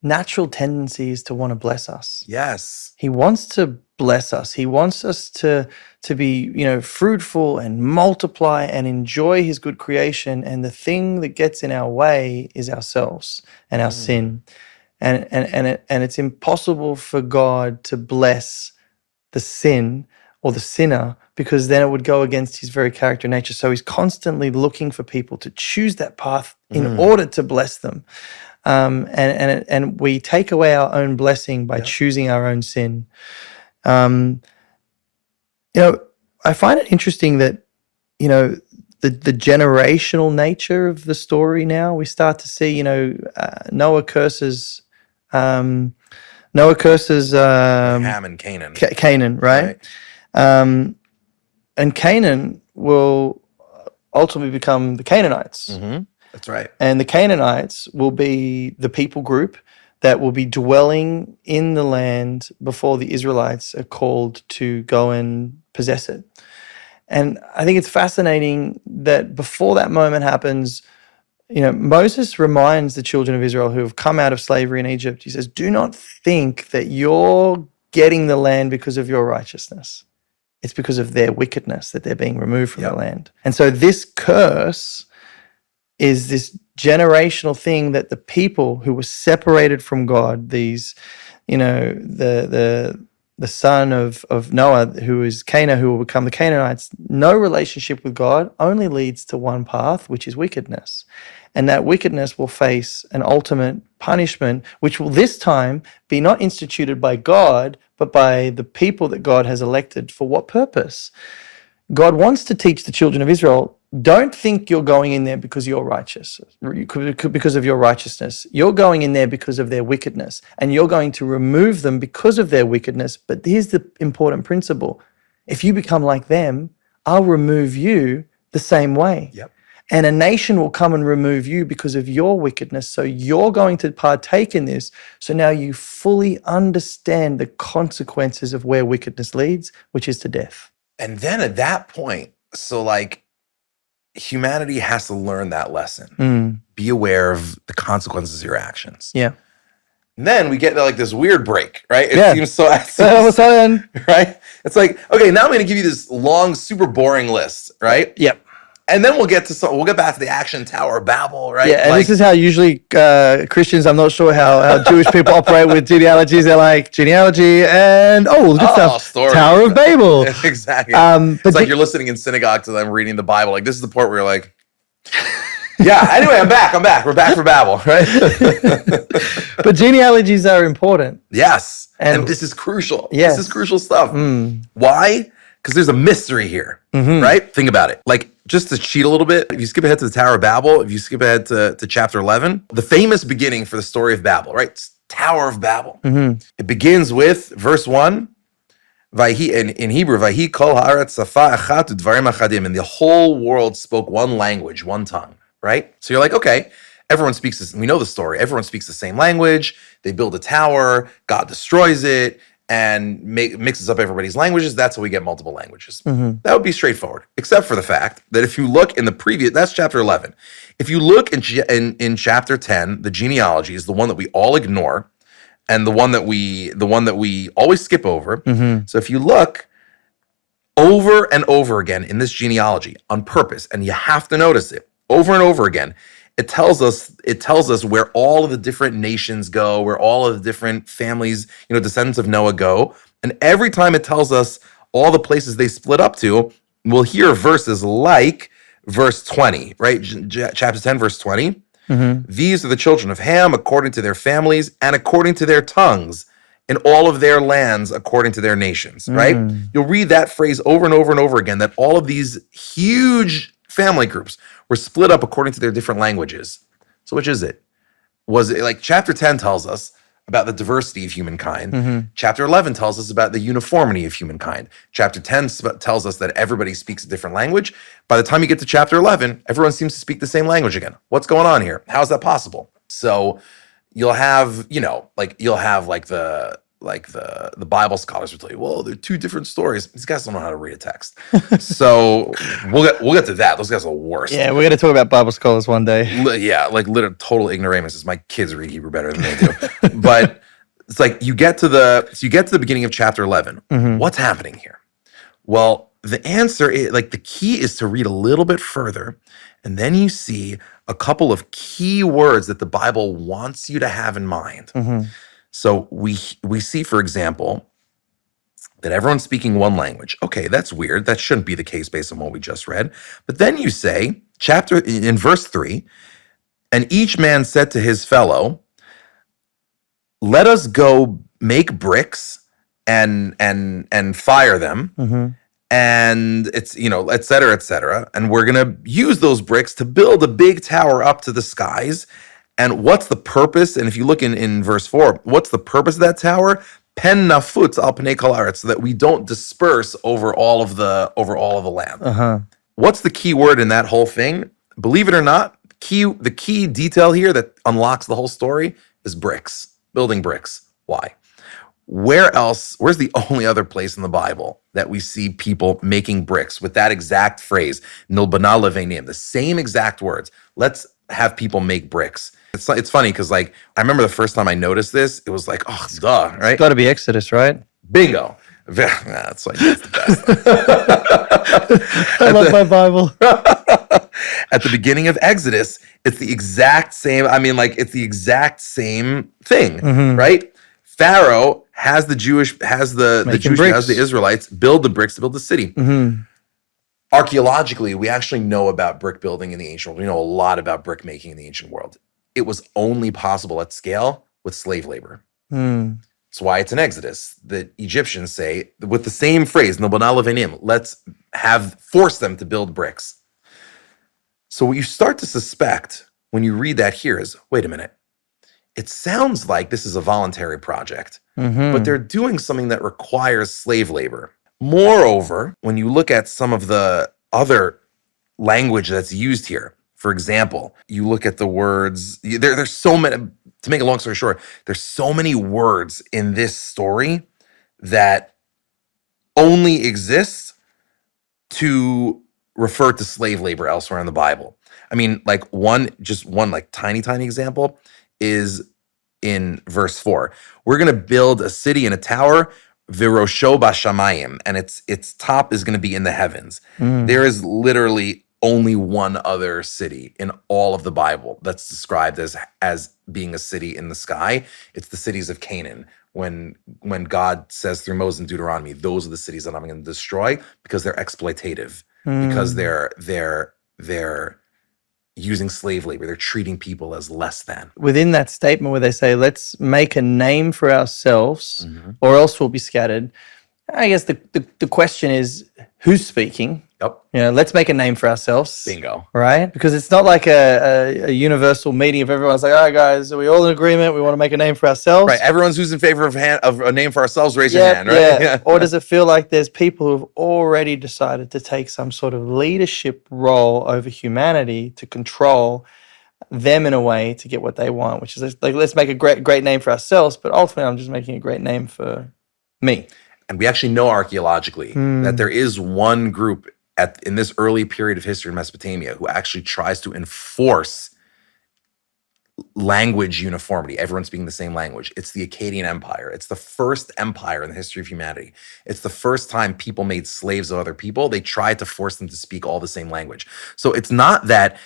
natural tendency is to want to bless us. Yes. He wants to bless us. He wants us to be, fruitful and multiply and enjoy his good creation. And the thing that gets in our way is ourselves and our sin. And it's impossible for God to bless the sin or the sinner, because then it would go against his very character and nature. So he's constantly looking for people to choose that path in order to bless them. And we take away our own blessing by choosing our own sin. I find it interesting that, the generational nature of the story now, we start to see, Noah curses Ham and Canaan. Canaan, right? And Canaan will ultimately become the Canaanites. That's right. And the Canaanites will be the people group that will be dwelling in the land before the Israelites are called to go and possess it. And I think it's fascinating that before that moment happens, Moses reminds the children of Israel who have come out of slavery in Egypt, he says, do not think that you're getting the land because of your righteousness. It's because of their wickedness that they're being removed from the land. And so this curse is this generational thing that the people who were separated from God, these, the son of Noah, who is Canaan, who will become the Canaanites, no relationship with God only leads to one path, which is wickedness. And that wickedness will face an ultimate punishment, which will this time be not instituted by God, but by the people that God has elected. For what purpose? God wants to teach the children of Israel, don't think you're going in there because you're righteous, because of your righteousness. You're going in there because of their wickedness, and you're going to remove them because of their wickedness. But here's the important principle. If you become like them, I'll remove you the same way. Yep. And a nation will come and remove you because of your wickedness. So you're going to partake in this. So now you fully understand the consequences of where wickedness leads, which is to death. And then at that point, so like humanity has to learn that lesson. Be aware of the consequences of your actions. Yeah. And then we get like this weird break, right? Yeah. Seems so, All of a sudden, right? It's like, okay, now I'm going to give you this long, super boring list, right? Yep. And then we'll get back to the action Tower of Babel, right? Yeah, and this is how usually Christians, I'm not sure how Jewish people operate with genealogies. They're like, genealogy and, good stuff, story. Tower of Babel. Exactly. But it's like you're listening in synagogue to them reading the Bible. Like, this is the part where you're like, yeah, anyway, I'm back. We're back for Babel, right? But genealogies are important. Yes. And this is crucial. Yes. This is crucial stuff. Why? Because there's a mystery here, right? Think about it. Like, just to cheat a little bit, if you skip ahead to the Tower of Babel, if you skip ahead to chapter 11, the famous beginning for the story of Babel, right? It's Tower of Babel. It begins with verse 1, in Hebrew, Vayhi kol haaretz safa achat udvarim achadim, and the whole world spoke one language, one tongue, right? So you're like, okay, everyone speaks this, we know the story, everyone speaks the same language, they build a tower, God destroys it, and mixes up everybody's languages. That's how we get multiple languages. That would be straightforward, except for the fact that if you look in the previous, that's chapter 11. If you look in chapter 10, the genealogy is the one that we all ignore, and the one that we always skip over. So if you look over and over again in this genealogy on purpose, and you have to notice it over and over again, it tells us where all of the different nations go, where all of the different families, descendants of Noah go. And every time it tells us all the places they split up to, we'll hear verses like verse 20, right? Chapter 10, verse 20. These are the children of Ham according to their families and according to their tongues in all of their lands according to their nations, right? You'll read that phrase over and over and over again, that all of these huge family groups were split up according to their different languages. So which is it? Was it like chapter 10 tells us about the diversity of humankind. Chapter 11 tells us about the uniformity of humankind. Chapter 10 tells us that everybody speaks a different language. By the time you get to chapter 11, everyone seems to speak the same language again. What's going on here? How is that possible? So you'll have, the Bible scholars will tell you, well, they're two different stories. These guys don't know how to read a text. So we'll get to that. Those guys are the worst. Yeah, we're going to talk about Bible scholars one day. Yeah, like literal total ignoramuses. My kids read Hebrew better than they do. But it's like you get to the beginning of chapter 11. What's happening here? Well, the answer is, like, the key is to read a little bit further, and then you see a couple of key words that the Bible wants you to have in mind. So we see, for example, that everyone's speaking one language. Okay, that's weird. That shouldn't be the case based on what we just read. But then you say, in verse 3, and each man said to his fellow, let us go make bricks and fire them. And it's, et cetera, et cetera. And we're going to use those bricks to build a big tower up to the skies. And what's the purpose? And if you look in verse 4, what's the purpose of that tower? Pen nafutz al pnei kol haaretz, so that we don't disperse over all of the land. What's the key word in that whole thing? Believe it or not, the key detail here that unlocks the whole story is bricks, building bricks. Why? Where's the only other place in the Bible that we see people making bricks with that exact phrase, nil bana levenim, the same exact words? Let's have people make bricks. It's funny because, like, I remember the first time I noticed this, it was like, oh, duh, right? It's got to be Exodus, right? Bingo. That's the best. I love my Bible. At the beginning of Exodus, it's the exact same. It's the exact same thing, right? Pharaoh has the Israelites build the bricks to build the city. Archaeologically, we actually know about brick building in the ancient world. We know a lot about brick making in the ancient world. It was only possible at scale with slave labor. That's why it's an Exodus. The Egyptians say, with the same phrase, let's force them to build bricks. So what you start to suspect when you read that here is, wait a minute, it sounds like this is a voluntary project, but they're doing something that requires slave labor. Moreover, when you look at some of the other language that's used here, for example, you look at the words, there's so many, to make a long story short, there's so many words in this story that only exist to refer to slave labor elsewhere in the Bible. I mean, like one like tiny example is in verse 4. We're going to build a city and a tower, virosho bashamayim, and its top is going to be in the heavens. There is literally only one other city in all of the Bible that's described as being a city in the sky. It's the cities of Canaan. When God says through Moses in Deuteronomy, those are the cities that I'm going to destroy because they're exploitative, because they're using slave labor. They're treating people as less than. Within that statement where they say, let's make a name for ourselves or else we'll be scattered, I guess the question is, who's speaking? Yep. Let's make a name for ourselves. Bingo. Right? Because it's not like a universal meeting of everyone's like, all right, guys, are we all in agreement? We want to make a name for ourselves. Right. Everyone's who's in favor of a name for ourselves, raise your hand, right? Yeah. Or does it feel like there's people who've already decided to take some sort of leadership role over humanity to control them in a way to get what they want, which is like, let's make a great name for ourselves, but ultimately I'm just making a great name for me. And we actually know archaeologically that there is one group in this early period of history in Mesopotamia who actually tries to enforce language uniformity, everyone speaking the same language. It's the Akkadian Empire. It's the first empire in the history of humanity. It's the first time people made slaves of other people. They tried to force them to speak all the same language. So it's not that,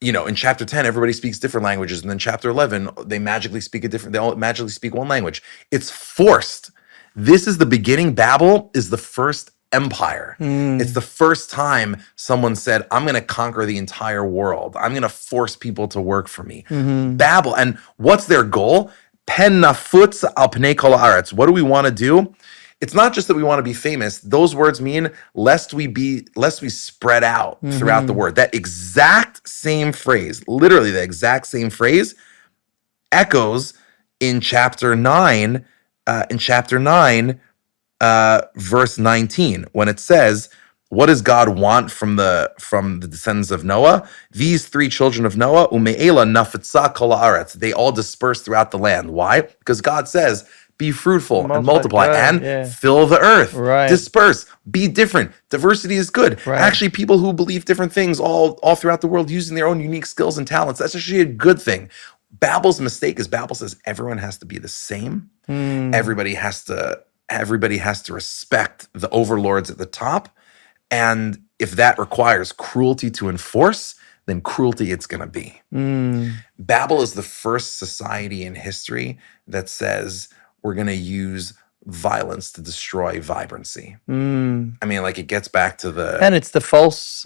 in chapter 10, everybody speaks different languages, and then chapter 11, they all magically speak one language. It's forced. This is the beginning. Babel is the first empire. It's the first time someone said, I'm going to conquer the entire world. I'm going to force people to work for me. Babel. And what's their goal? Pen nafutz al pnei kol haaretz. What do we want to do? It's not just that we want to be famous. Those words mean lest we spread out throughout the word. That exact same phrase, literally the exact same phrase, echoes in chapter 9, verse 19, when it says, what does God want from the descendants of Noah? These three children of Noah, ume'ela nafetza kol haaretz. They all disperse throughout the land. Why? Because God says, be fruitful and multiply and fill the earth. Right. Disperse. Be different. Diversity is good. Right. Actually, people who believe different things all throughout the world using their own unique skills and talents, that's actually a good thing. Babel's mistake is Babel says everyone has to be the same. Everybody has to respect the overlords at the top. And if that requires cruelty to enforce, then cruelty it's going to be. Babel is the first society in history that says we're going to use violence to destroy vibrancy. I mean, like, it gets back to the... And it's the false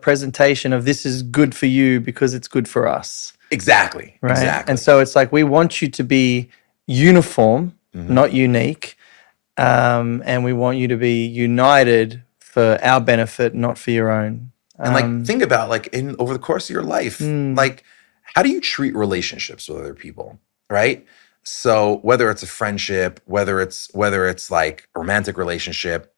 presentation of this is good for you because it's good for us. Exactly. Right? Exactly. And so it's like, we want you to be uniform, not unique. And we want you to be united for our benefit, not for your own. And think about over the course of your life, like, how do you treat relationships with other people, right? So whether it's a friendship, whether it's like a romantic relationship,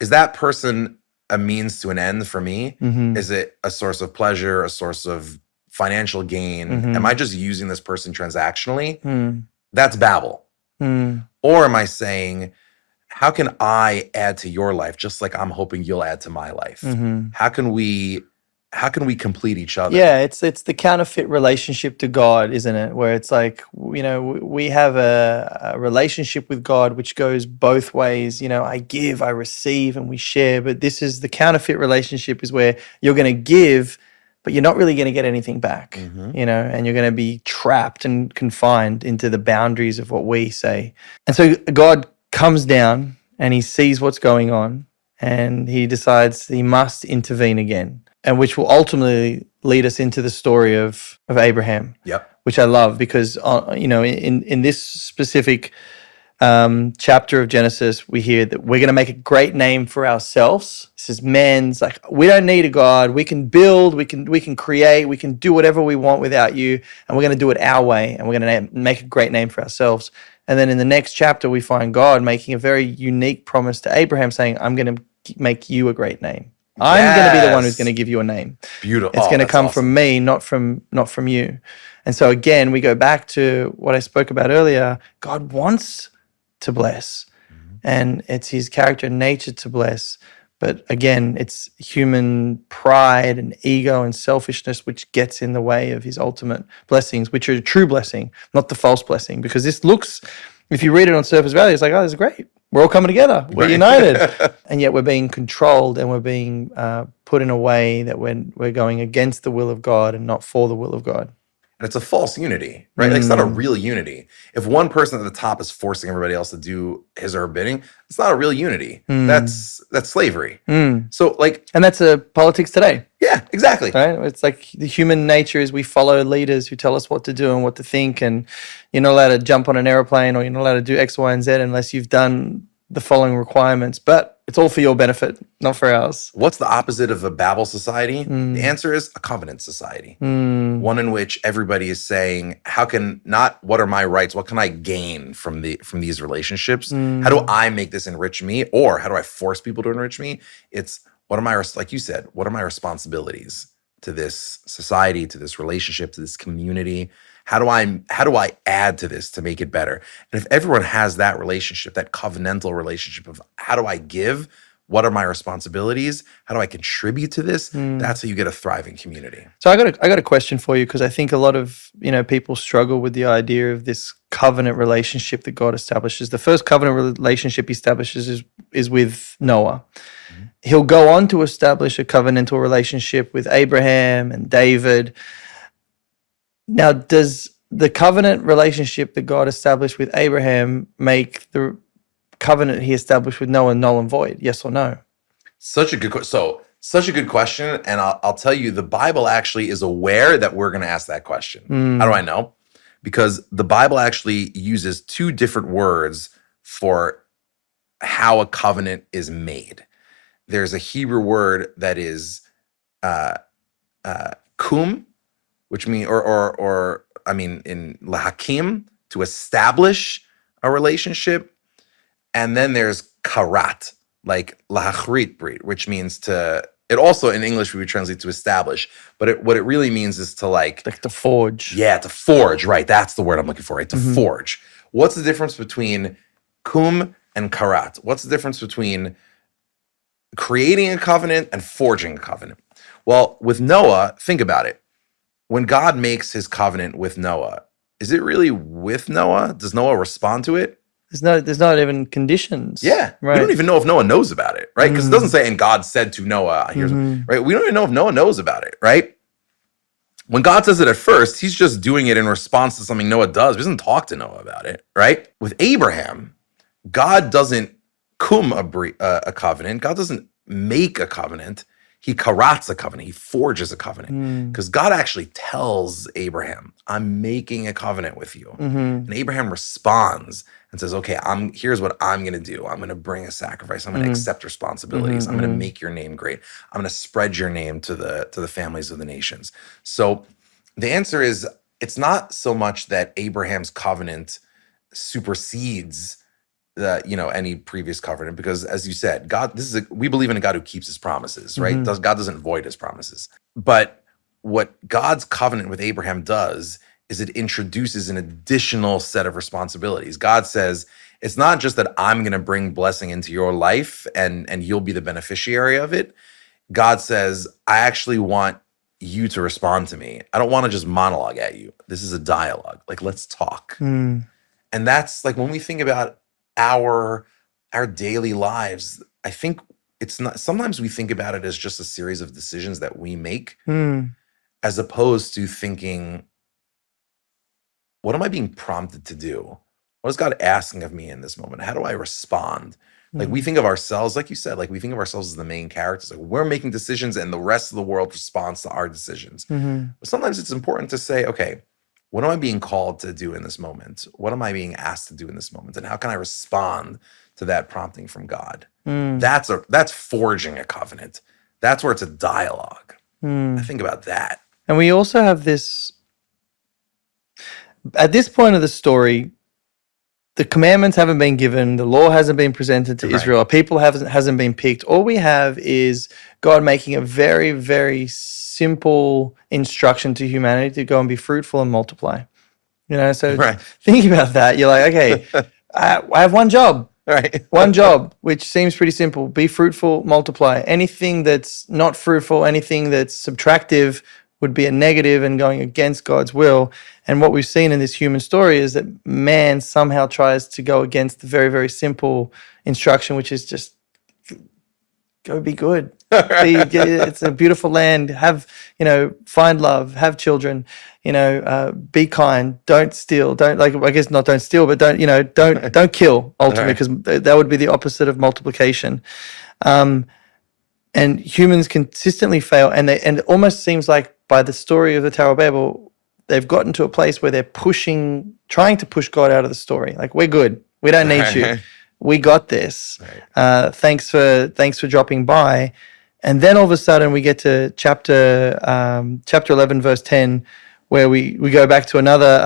is that person a means to an end for me? Is it a source of pleasure, a source of financial gain? Am I just using this person transactionally? That's Babel. Or am I saying, how can I add to your life just like I'm hoping you'll add to my life? How can we complete each other? Yeah, it's the counterfeit relationship to God, isn't it? Where it's like, we have a relationship with God which goes both ways. I give, I receive, and we share. But this is the counterfeit relationship, is where you're going to give, but you're not really going to get anything back, and you're going to be trapped and confined into the boundaries of what we say. And so God comes down and he sees what's going on, and he decides he must intervene again, and which will ultimately lead us into the story of Abraham. Yep. Which I love because, in this specific chapter of Genesis, we hear that we're going to make a great name for ourselves. This is man's like, we don't need a God. We can build, we can create, we can do whatever we want without you, and we're going to do it our way, and we're going to make a great name for ourselves. And then in the next chapter, we find God making a very unique promise to Abraham, saying, I'm going to make you a great name. I'm going to be the one who's going to give you a name. Beautiful. It's going to come from me, not from you. And so again, we go back to what I spoke about earlier. God wants to bless, and it's his character and nature to bless. But again, it's human pride and ego and selfishness which gets in the way of his ultimate blessings, which are a true blessing, not the false blessing. Because this looks, if you read it on surface value, it's like, oh, this is great. We're all coming together. We're united. And yet we're being controlled, and we're being put in a way that we're going against the will of God and not for the will of God. And it's a false unity, right? Like, it's not a real unity. If one person at the top is forcing everybody else to do his or her bidding, it's not a real unity. That's slavery. So like, and that's politics today. Yeah, exactly. Right? It's like the human nature is we follow leaders who tell us what to do and what to think, and you're not allowed to jump on an airplane, or you're not allowed to do X, Y, and Z unless you've done the following requirements. But it's all for your benefit, not for ours. What's the opposite of a Babel society? The answer is a covenant society. One in which everybody is saying, how can, not what are my rights, what can I gain from these relationships? How do I make this enrich me? Or how do I force people to enrich me? It's, what are my, like you said, what are my responsibilities to this society, to this relationship, to this community? How do I add to this to make it better? And if everyone has that relationship, that covenantal relationship of how do I give? What are my responsibilities? How do I contribute to this? That's how you get a thriving community. So I got a question for you, because I think a lot of people struggle with the idea of this covenant relationship that God establishes. The first covenant relationship he establishes is with Noah. He'll go on to establish a covenantal relationship with Abraham and David. Now, does the covenant relationship that God established with Abraham make the covenant he established with Noah null and void? Yes or no? Such a good question. And I'll tell you, the Bible actually is aware that we're going to ask that question. How do I know? Because the Bible actually uses two different words for how a covenant is made. There's a Hebrew word that is kum, which means, in lahakim, to establish a relationship. And then there's karat, like lahachrit brit, which means to, it also in English we would translate to establish, but what it really means is to like to forge. Yeah, to forge, right? That's the word I'm looking for, right? To forge. What's the difference between kum and karat? What's the difference between creating a covenant and forging a covenant? Well, with Noah, think about it. When God makes his covenant with Noah, is it really with Noah? Does Noah respond to it? There's not even conditions. Yeah. Right. We don't even know if Noah knows about it, right? Because it doesn't say, and God said to Noah, here's, right? We don't even know if Noah knows about it, right? When God says it at first, he's just doing it in response to something Noah does. He doesn't talk to Noah about it, right? With Abraham, God doesn't a covenant. God doesn't make a covenant. He karats a covenant. He forges a covenant. Because God actually tells Abraham, I'm making a covenant with you. And Abraham responds and says, okay, here's what I'm going to do. I'm going to bring a sacrifice. I'm going to accept responsibilities. I'm going to make your name great. I'm going to spread your name to the families of the nations. So the answer is, it's not so much that Abraham's covenant supersedes any previous covenant, because as you said, God, we believe in a God who keeps his promises, right? God doesn't void his promises. But what God's covenant with Abraham does is it introduces an additional set of responsibilities. God says, it's not just that I'm going to bring blessing into your life and you'll be the beneficiary of it. God says, I actually want you to respond to me. I don't want to just monologue at you. This is a dialogue. Like, let's talk. And that's like, when we think about our daily lives, I think it's not, sometimes we think about it as just a series of decisions that we make, as opposed to thinking, what am I being prompted to do? What is God asking of me in this moment? How do I respond? Like, we think of ourselves, like you said, like we think of ourselves as the main characters. Like, we're making decisions and the rest of the world responds to our decisions. But sometimes it's important to say, okay, what am I being called to do in this moment? What am I being asked to do in this moment? And how can I respond to that prompting from God? That's forging a covenant. That's where it's a dialogue. I think about that. And we also have this, at this point of the story, the commandments haven't been given, the law hasn't been presented to Israel, people hasn't been picked. All we have is God making a very, very simple instruction to humanity to go and be fruitful and multiply. So thinking about that, you're like, okay, I have one job. Right. One job, which seems pretty simple. Be fruitful, multiply. Anything that's not fruitful, anything that's subtractive would be a negative and going against God's will. And what we've seen in this human story is that man somehow tries to go against the very, very simple instruction, which is just go be good. It's a beautiful land. Find love, have children, be kind, don't steal, don't steal, but don't kill ultimately, because that would be the opposite of multiplication. And humans consistently fail, and it almost seems like by the story of the Tower of Babel, they've gotten to a place where they're trying to push God out of the story. Like, we're good. We don't need you. We got this. Thanks for dropping by. And then all of a sudden we get to chapter 11, verse 10, where we go back to another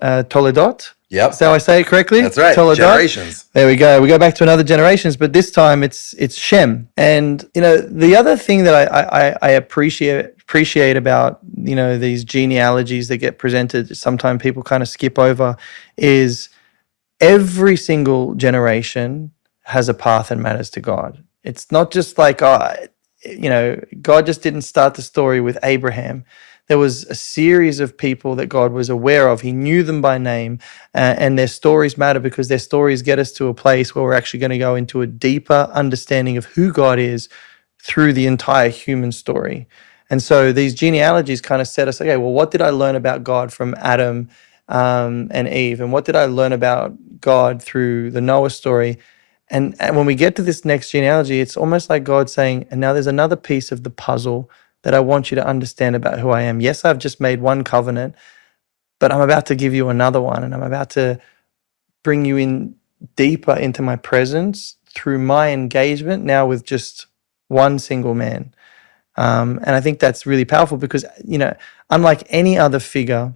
Toledot. Yep. Is that how I say it correctly? That's right. Toledot. Generations. There we go. We go back to another generations, but this time it's Shem. And the other thing that I appreciate about these genealogies that get presented, sometimes people kind of skip over, is every single generation has a path and matters to God. It's not just like, God just didn't start the story with Abraham. There was a series of people that God was aware of. He knew them by name, and their stories matter because their stories get us to a place where we're actually going to go into a deeper understanding of who God is through the entire human story. And so these genealogies kind of set us, okay, well, what did I learn about God from Adam and Eve? And what did I learn about God through the Noah story? And when we get to this next genealogy, it's almost like God saying, and now there's another piece of the puzzle that I want you to understand about who I am. Yes, I've just made one covenant, but I'm about to give you another one, and I'm about to bring you in deeper into my presence through my engagement now with just one single man. And I think that's really powerful because, unlike any other figure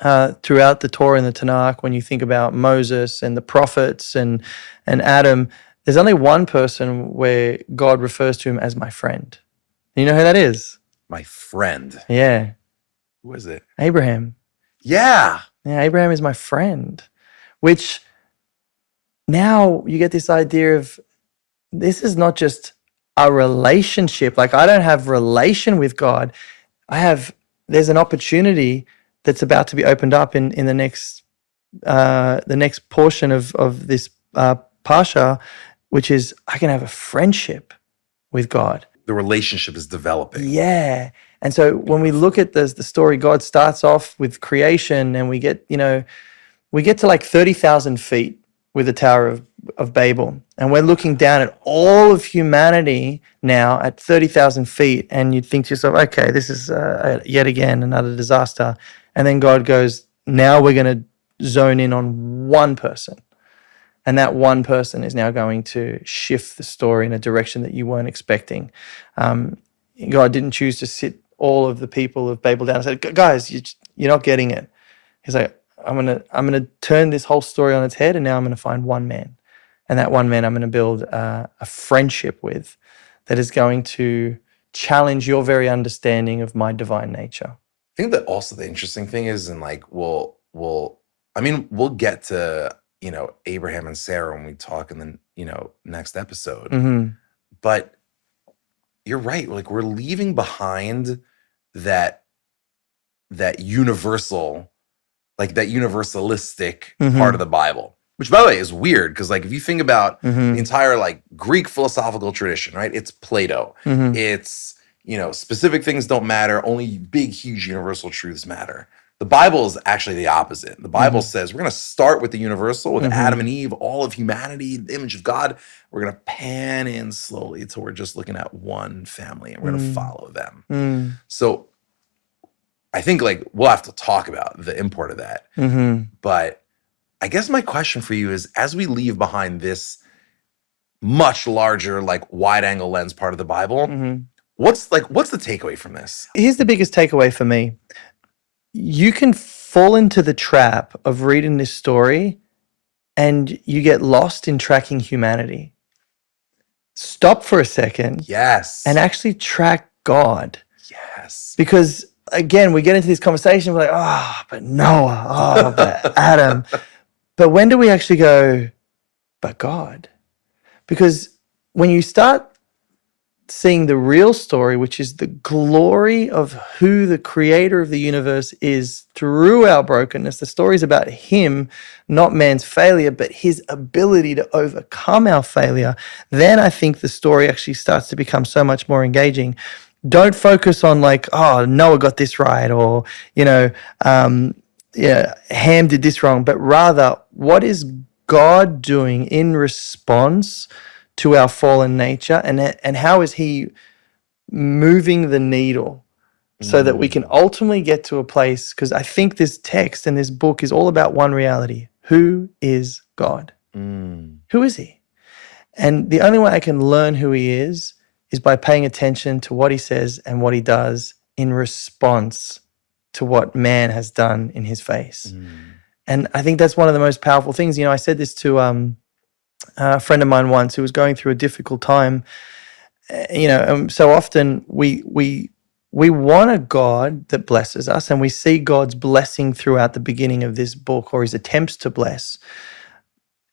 throughout the Torah and the Tanakh, when you think about Moses and the prophets and Adam, there's only one person where God refers to him as my friend. You know who that is? My friend. Yeah. Who is it? Abraham. Yeah. Yeah, Abraham is my friend, which now you get this idea of this is not just a relationship. Like, I don't have relation with God. There's an opportunity that's about to be opened up in the next portion of this Parsha, which is I can have a friendship with God. The relationship is developing. Yeah. And so when we look at the story, God starts off with creation, and we get to like 30,000 feet with the Tower of Babel. And we're looking down at all of humanity now at 30,000 feet. And you'd think to yourself, okay, this is yet again another disaster. And then God goes, now we're going to zone in on one person. And that one person is now going to shift the story in a direction that you weren't expecting. God didn't choose to sit all of the people of Babel down and say, guys, you're not getting it. He's like, I'm gonna turn this whole story on its head, and now I'm going to find one man. And that one man I'm going to build a friendship with that is going to challenge your very understanding of my divine nature. I think that also the interesting thing is, and like, we'll get to, Abraham and Sarah when we talk in the, next episode. Mm-hmm. But you're right. Like, we're leaving behind that universal, like that universalistic part of the Bible, which, by the way, is weird because, like, if you think about the entire like Greek philosophical tradition, right? It's Plato. It's, specific things don't matter. Only big, huge universal truths matter. The Bible is actually the opposite. The Bible says we're going to start with the universal, with Adam and Eve, all of humanity, the image of God. We're going to pan in slowly until we're just looking at one family, and we're going to follow them. So I think like we'll have to talk about the import of that. But I guess my question for you is, as we leave behind this much larger, like wide angle lens part of the Bible, what's the takeaway from this? Here's the biggest takeaway for me. You can fall into the trap of reading this story and you get lost in tracking humanity. Stop for a second. Yes. And actually track God. Yes. Because again, we get into this conversation, we're like, but Noah, but Adam. But when do we actually go, but God? Because when you start seeing the real story, which is the glory of who the creator of the universe is through our brokenness, the story is about him, not man's failure, but his ability to overcome our failure, then I think the story actually starts to become so much more engaging. Don't focus on like, Noah got this right, or, Ham did this wrong, but rather, what is God doing in response to our fallen nature, and how is he moving the needle so that we can ultimately get to a place, because I think this text and this book is all about one reality. Who is God? Who is he? And the only way I can learn who he is by paying attention to what he says and what he does in response to what man has done in his face. And I think that's one of the most powerful things. I said this to a friend of mine once who was going through a difficult time. So often we want a God that blesses us, and we see God's blessing throughout the beginning of this book, or his attempts to bless.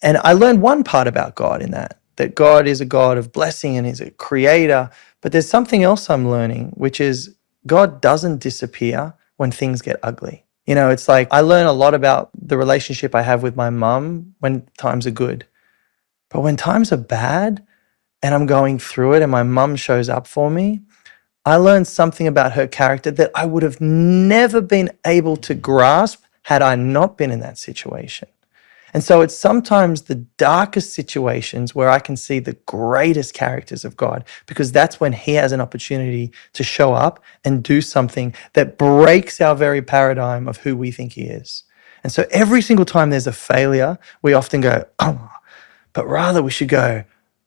And I learned one part about God in that God is a God of blessing and he's a creator. But there's something else I'm learning, which is God doesn't disappear when things get ugly. It's like I learn a lot about the relationship I have with my mum when times are good. But when times are bad and I'm going through it and my mum shows up for me, I learned something about her character that I would have never been able to grasp had I not been in that situation. And so it's sometimes the darkest situations where I can see the greatest characters of God, because that's when he has an opportunity to show up and do something that breaks our very paradigm of who we think he is. And so every single time there's a failure, we often go, but rather we should go,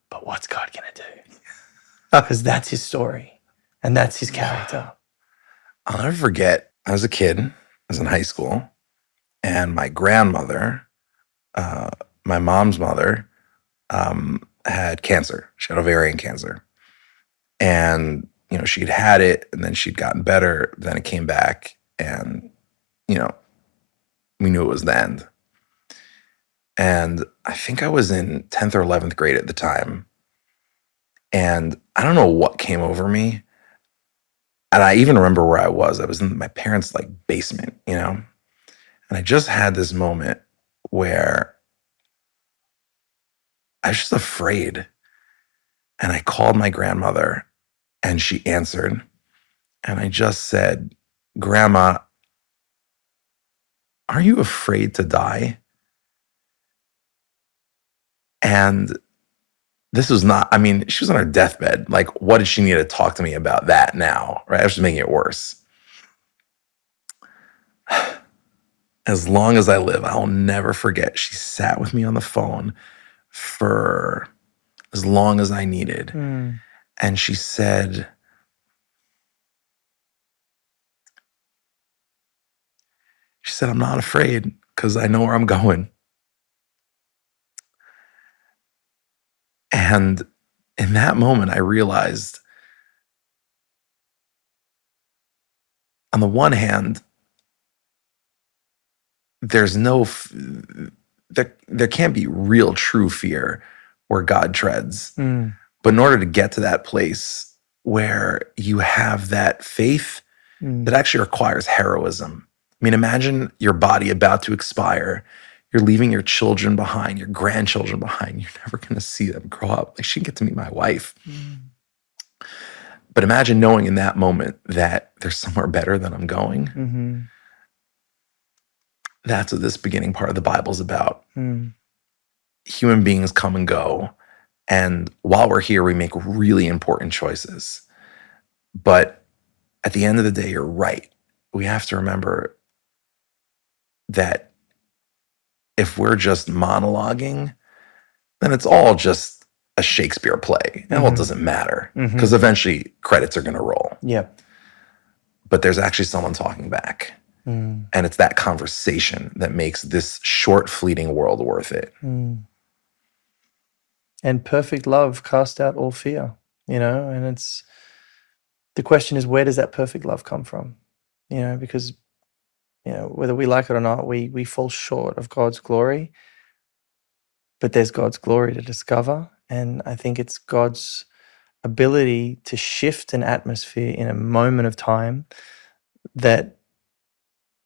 but what's God going to do? Because that's his story and that's his character. I'll never forget, I was a kid, I was in high school, and my grandmother, my mom's mother, had cancer. She had ovarian cancer. And, she'd had it, and then she'd gotten better, then it came back, and, we knew it was the end. And I think I was in 10th or 11th grade at the time. And I don't know what came over me. And I even remember where I was. I was in my parents' basement, And I just had this moment where I was just afraid. And I called my grandmother and she answered. And I just said, "Grandma, are you afraid to die?" And this was not, she was on her deathbed. What did she need to talk to me about that now, right? I was just making it worse. As long as I live, I'll never forget. She sat with me on the phone for as long as I needed. And she said, "I'm not afraid because I know where I'm going." And in that moment, I realized, on the one hand, there's there can't be real true fear where God treads. But in order to get to that place where you have that faith, that actually requires heroism. Imagine your body about to expire. You're leaving your children behind, your grandchildren behind. You're never going to see them grow up. She didn't get to meet my wife. But imagine knowing in that moment that there's somewhere better than I'm going. That's what this beginning part of the Bible is about. Human beings come and go. And while we're here, we make really important choices. But at the end of the day, you're right. we have to remember that if we're just monologuing, then it's all just a Shakespeare play. And it doesn't matter because eventually credits are going to roll. Yep. But there's actually someone talking back. And it's that conversation that makes this short, fleeting world worth it. And perfect love casts out all fear, and it's, the question is, where does that perfect love come from? Because, whether we like it or not, we fall short of God's glory, but there's God's glory to discover. And I think it's God's ability to shift an atmosphere in a moment of time that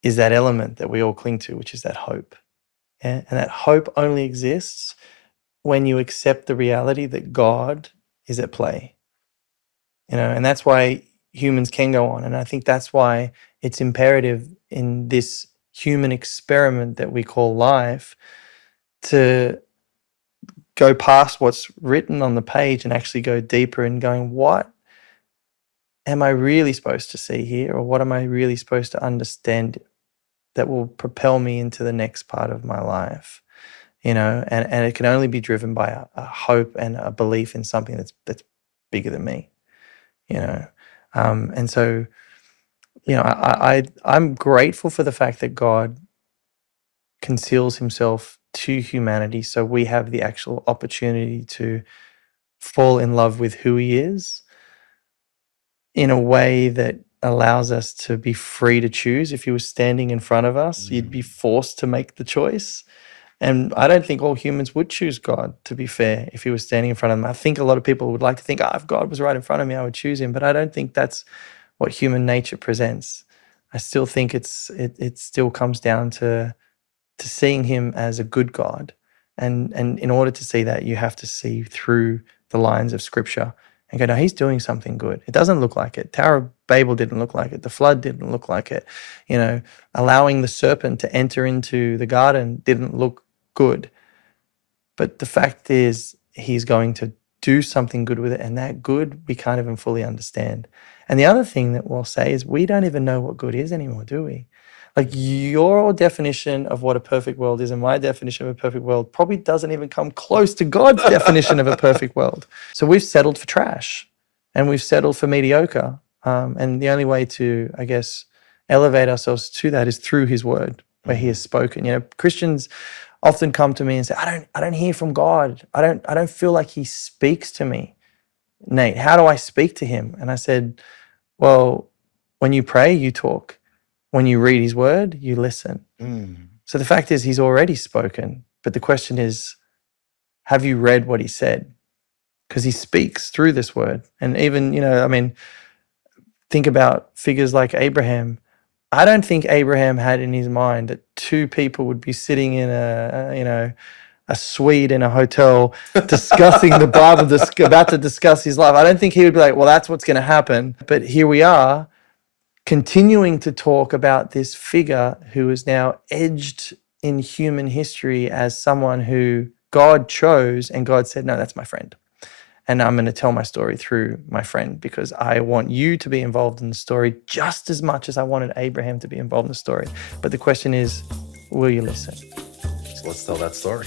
is that element that we all cling to, which is that hope. And that hope only exists when you accept the reality that God is at play. And that's why humans can go on. And I think that's why it's imperative in this human experiment that we call life to go past what's written on the page and actually go deeper and going, what am I really supposed to see here? Or what am I really supposed to understand that will propel me into the next part of my life? And it can only be driven by a hope and a belief in something that's bigger than me, and so, I'm grateful for the fact that God conceals himself to humanity so we have the actual opportunity to fall in love with who he is in a way that allows us to be free to choose. If he was standing in front of us, you'd be forced to make the choice. And I don't think all humans would choose God, to be fair, if he was standing in front of them. I think a lot of people would like to think, if God was right in front of me, I would choose him. But I don't think that's what human nature presents. I still think it still comes down to seeing him as a good God. And in order to see that, you have to see through the lines of Scripture and go, no, he's doing something good. It doesn't look like it. Tower of Babel didn't look like it. The flood didn't look like it. Allowing the serpent to enter into the garden didn't look good. But the fact is, he's going to do something good with it, and that good we can't even fully understand. And the other thing that we'll say is we don't even know what good is anymore, do we? Like, your definition of what a perfect world is and my definition of a perfect world probably doesn't even come close to God's definition of a perfect world. So we've settled for trash and we've settled for mediocre. And the only way to, I guess, elevate ourselves to that is through his word, where he has spoken. Christians often come to me and say, I don't hear from God. I don't feel like he speaks to me. Nate, how do I speak to him? And I said, well, when you pray, you talk. When you read his word, you listen. So the fact is, he's already spoken. But the question is, have you read what he said? Because he speaks through this word. And even, think about figures like Abraham. I don't think Abraham had in his mind that two people would be sitting in a suite in a hotel discussing the Bible, about to discuss his life. I don't think he would be like, well, that's what's going to happen. But here we are, continuing to talk about this figure who is now edged in human history as someone who God chose, and God said, no, that's my friend. And I'm going to tell my story through my friend because I want you to be involved in the story just as much as I wanted Abraham to be involved in the story. But the question is, will you listen? So let's tell that story.